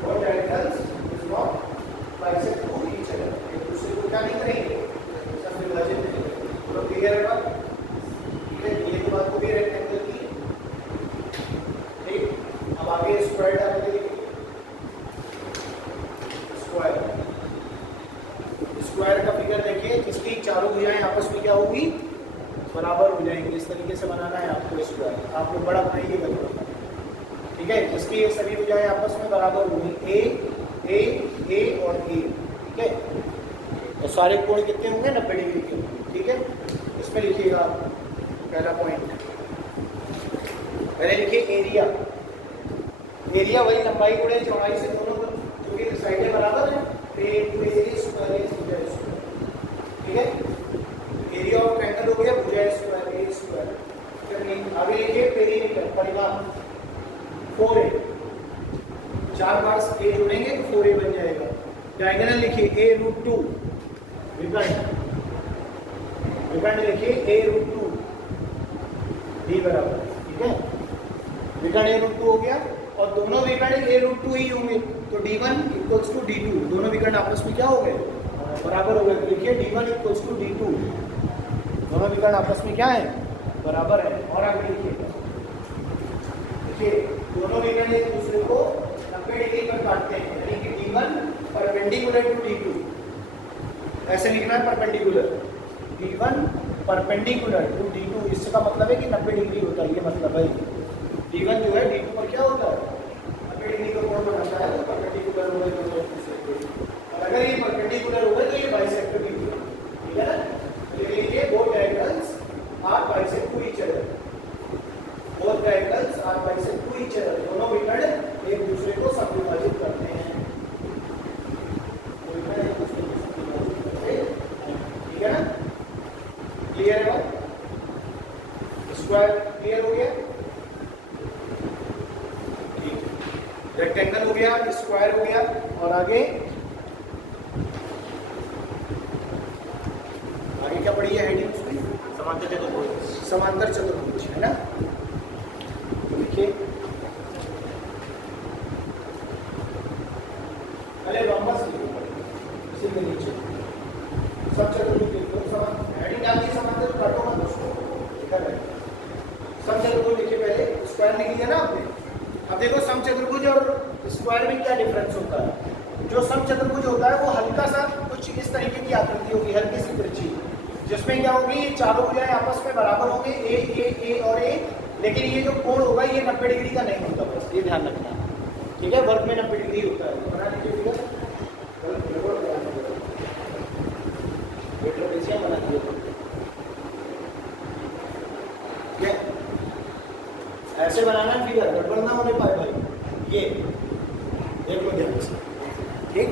और diagonals is not bisect to each other, एक दूसरे को क्या नहीं करेंगे, समद्विभाजित नहीं करेंगे। तो क्लियर है बात, ठीक है। ये तो बात हो गई रेक्टेंगल की, ठीक। अब आगे स्क्वायर डालेंगे, स्क्वायर, स्क्वायर का फिगर देखिए जिसकी चारों भुजाएं आपस में क्या होगी, बराबर हो जाएंगे। इस तरीके से बनाना है आपको स्क्वायर, आप लोग बड़ा बनाइएगा थोड़ा, ठीक है, जिसकी ये सभी भुजाएं आपस में बराबर होंगी, ए ए ए और ए, ठीक है। तो सारे कोण कितने होंगे, 90 डिग्री के, ठीक है। इसमें लिखिएगा पहला पॉइंट, पहले लिखिए एरिया, एरिया वही लंबाई गुणे चौड़ाई से दोनों जो कि साइडें बराबर है, ए स्क्वायर, ठीक है। एरिया ऑफ ट्रायंगल हो गया भुजा स्क्वायर, ए स्क्वायर। आगे लिखिए पेरीमीटर, परिमाप, 4a, 4 बार a जोड़ेंगे तो 4a बन जाएगा। डायगोनल लिखिए a√2, विकर्ण लिखिए a√2 d बराबर, ठीक है। विकर्ण a√2 हो गया और दोनों विकर्ण a√2 ही होंगे, तो d1 इक्वल्स टू d2, दोनों विकर्ण आपस में क्या हो गए, बराबर हो गए। तो लिखिए d1 इक्वल्स टू d2, दोनों विकर्ण आपस में क्या है, बराबर है। और आगे देखिए दोनों विकर्ण एक दूसरे को 90 डिग्री पर काटते हैं, यानी कि d1 परपेंडिकुलर टू d2, ऐसे लिखना है perpendicular, d1 perpendicular to d2, इसका मतलब है कि 90 डिग्री होता है, ये मतलब है d1 जो है d2 पर क्या होता है, 90 डिग्री का कोण बनाता है, तो परपेंडिकुलर होगा दोनों एक दूसरे को। और अगर ये परपेंडिकुलर होगा तो ये बाइसेक्टर भी होगा, ठीक है ना। देखिए both diagonals are bisect to each other, both diagonals are bisect to each other, दोनों विकर्ण एक दूसरे को समविभाजित करते हैं, ठीक है ना। क्लियर है बात, स्क्वायर क्लियर हो गया, ठीक। रेक्टेंगल हो गया, स्क्वायर हो गया, और आगे क्या पढ़ी है हेडिंग उसमें, समांतर चतुर्भुज, समांतर चतुर्भुज है ना। देखिए पहले रोम्बस इसी के नीचे सब चतुर्भुज देखो, हेडिंग डालती समांतर काटो मत उसको, ठीक है। सम चतुर्भुज लिखिए, पहले स्क्वायर लिख लिया ना आपने। अब देखो सम चतुर्भुज और स्क्वायर में क्या डिफरेंस होता है। जो सम चतुर्भुज होता है वो हल्का सा कुछ इस तरीके की आकृति होगी, हल्की सी तिरछी, जिसमें क्या होगी, ये चारों भुजाएं आपस में बराबर होंगे, ए और ए, लेकिन ये जो कोण होगा ये 90 डिग्री का नहीं होता, बस ये ध्यान रखना, ठीक है। वर्ग में 90 डिग्री होता है, बना लीजिए फिगर, बना दिए, ठीक है। ऐसे बनाना फिगर, गड़बड़ ना होने पाए भाई, ये देख लो ध्यान से, ठीक।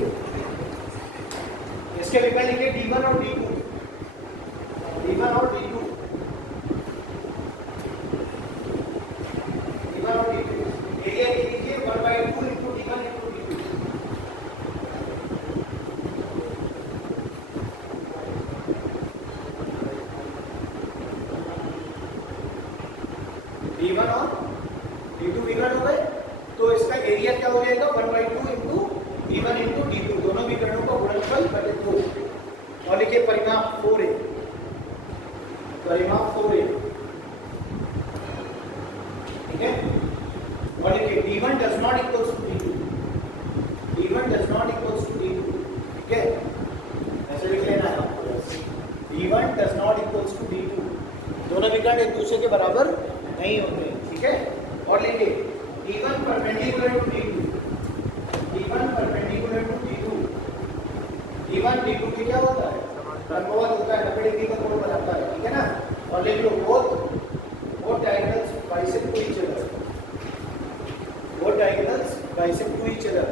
इसके विकल्प लिखिए d1 और d2, d1 और d2, d1 और d2, एरिया लीजिए 1/2 into d1 into d2, d1 और d2 विकर्ण हो गए, तो इसका एरिया क्या हो जाएगा, 1/2 इंटू d1 इंटू d2, दोनों विकर्णों का गुणनफल बटे 2। और लिखिए परिमाप 4a, परिमाप 4a, ठीक है। और लिखिए d1 does not equals to d2, d1 does not equals to d2, ठीक है। ऐसे लिख लेना है आपको, d1 does not equals to d2, दोनों विकर्ण एक दूसरे के बराबर नहीं होते, ठीक है। और लिखिए d1 perpendicular to d2, d1 perpendicular to d2, d1 d2 के क्या होता है, लंबवत होता है, 90 डिग्री का कोण बनाता है, ठीक है ना। और लिख लो both diagonals bisect to each other, both diagonals bisect to each other,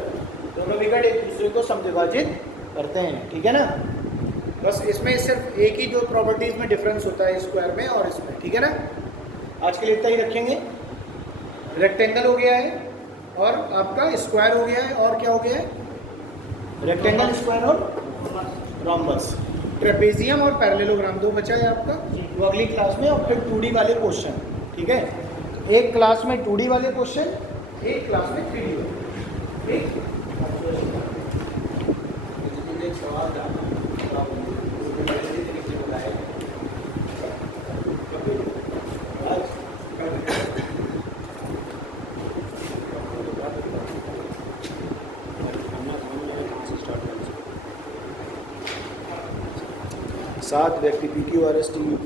दोनों विकर्ण एक दूसरे को समद्विभाजित करते हैं, ठीक है ना। बस इसमें सिर्फ एक ही जो प्रॉपर्टीज में डिफरेंस होता है स्क्वायर में और इसमें, ठीक है ना। आज के लिए इतना ही रखेंगे। रेक्टेंगल हो गया है और आपका स्क्वायर हो गया है, और क्या हो गया है, रेक्टेंगल, स्क्वायर और रोम्बस। ट्रेपेजियम और पैरेललोग्राम दो बचा है आपका, वो अगली क्लास में, और फिर 2D वाले क्वेश्चन, ठीक है। एक क्लास में 2D वाले क्वेश्चन, एक क्लास में 3D वाले, ठीक। सवाल था 7 व्यक्ति PQRSTUV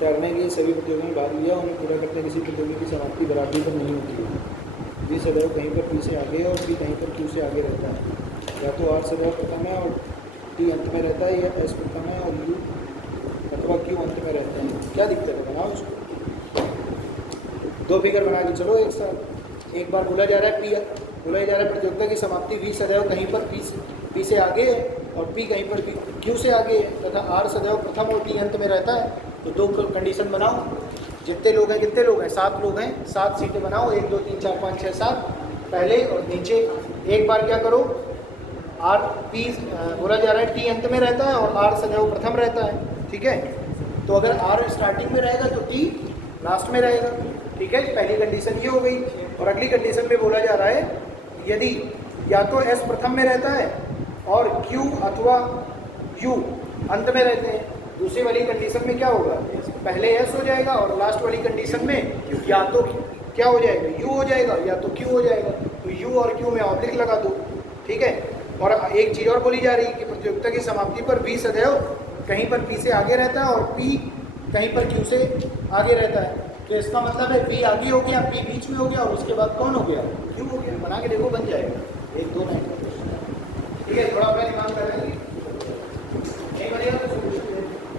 तैरने की सभी प्रतियोगियों में भाग लिया, उन्हें पूरा करते किसी प्रतियोगी की समाप्ति बराबरी पर नहीं होती है। V सदैव कहीं पर P से आगे और P कहीं पर Q से आगे रहता है, या तो R सदैव प्रथम है और T अंत में रहता है, या S प्रथम है और U अथवा Q अंत में रहता है। क्या दिक्कत है, बनाओ उसको। 2 फिगर बना के चलो एक साथ। एक बार बोला जा रहा है बोला जा रहा है प्रतियोगिता की समाप्ति V सदैव कहीं पर P से आगे है और P कहीं पर Q से आगे है, तथा R सदैव प्रथम और T अंत में रहता है। तो 2 कंडीशन बनाओ। जितने लोग हैं, कितने लोग हैं, 7 लोग हैं, 7 सीटें बनाओ, 1 2 3 4 5 6 7 पहले और नीचे। एक बार क्या करो, आर पी बोला जा रहा है टी अंत में रहता है और आर सदैव प्रथम रहता है, ठीक है। तो अगर आर स्टार्टिंग में रहेगा तो टी लास्ट में रहेगा, ठीक है। पहली कंडीशन ये हो गई। और अगली कंडीशन में बोला जा रहा है यदि या तो एस प्रथम में रहता है और क्यू अथवा यू अंत में रहते हैं, दूसरी वाली कंडीशन में क्या होगा, पहले एस हो जाएगा और लास्ट वाली कंडीशन में या तो क्या हो जाएगा, यू हो जाएगा या तो क्यू हो जाएगा। तो यू और क्यू में ऑब्लिक लगा दो, ठीक है। और एक चीज़ और बोली जा रही है कि प्रतियोगिता की समाप्ति पर वी सदैव कहीं पर पी से आगे रहता है और पी कहीं पर क्यू से आगे रहता है। तो इसका मतलब है पी आगे हो गया, पी बीच में हो गया और उसके बाद कौन हो गया, क्यू हो गया। बना के देखो, बन जाएगा। 1 2 9, ठीक है। थोड़ा अपना दिमाग लगाएंगे।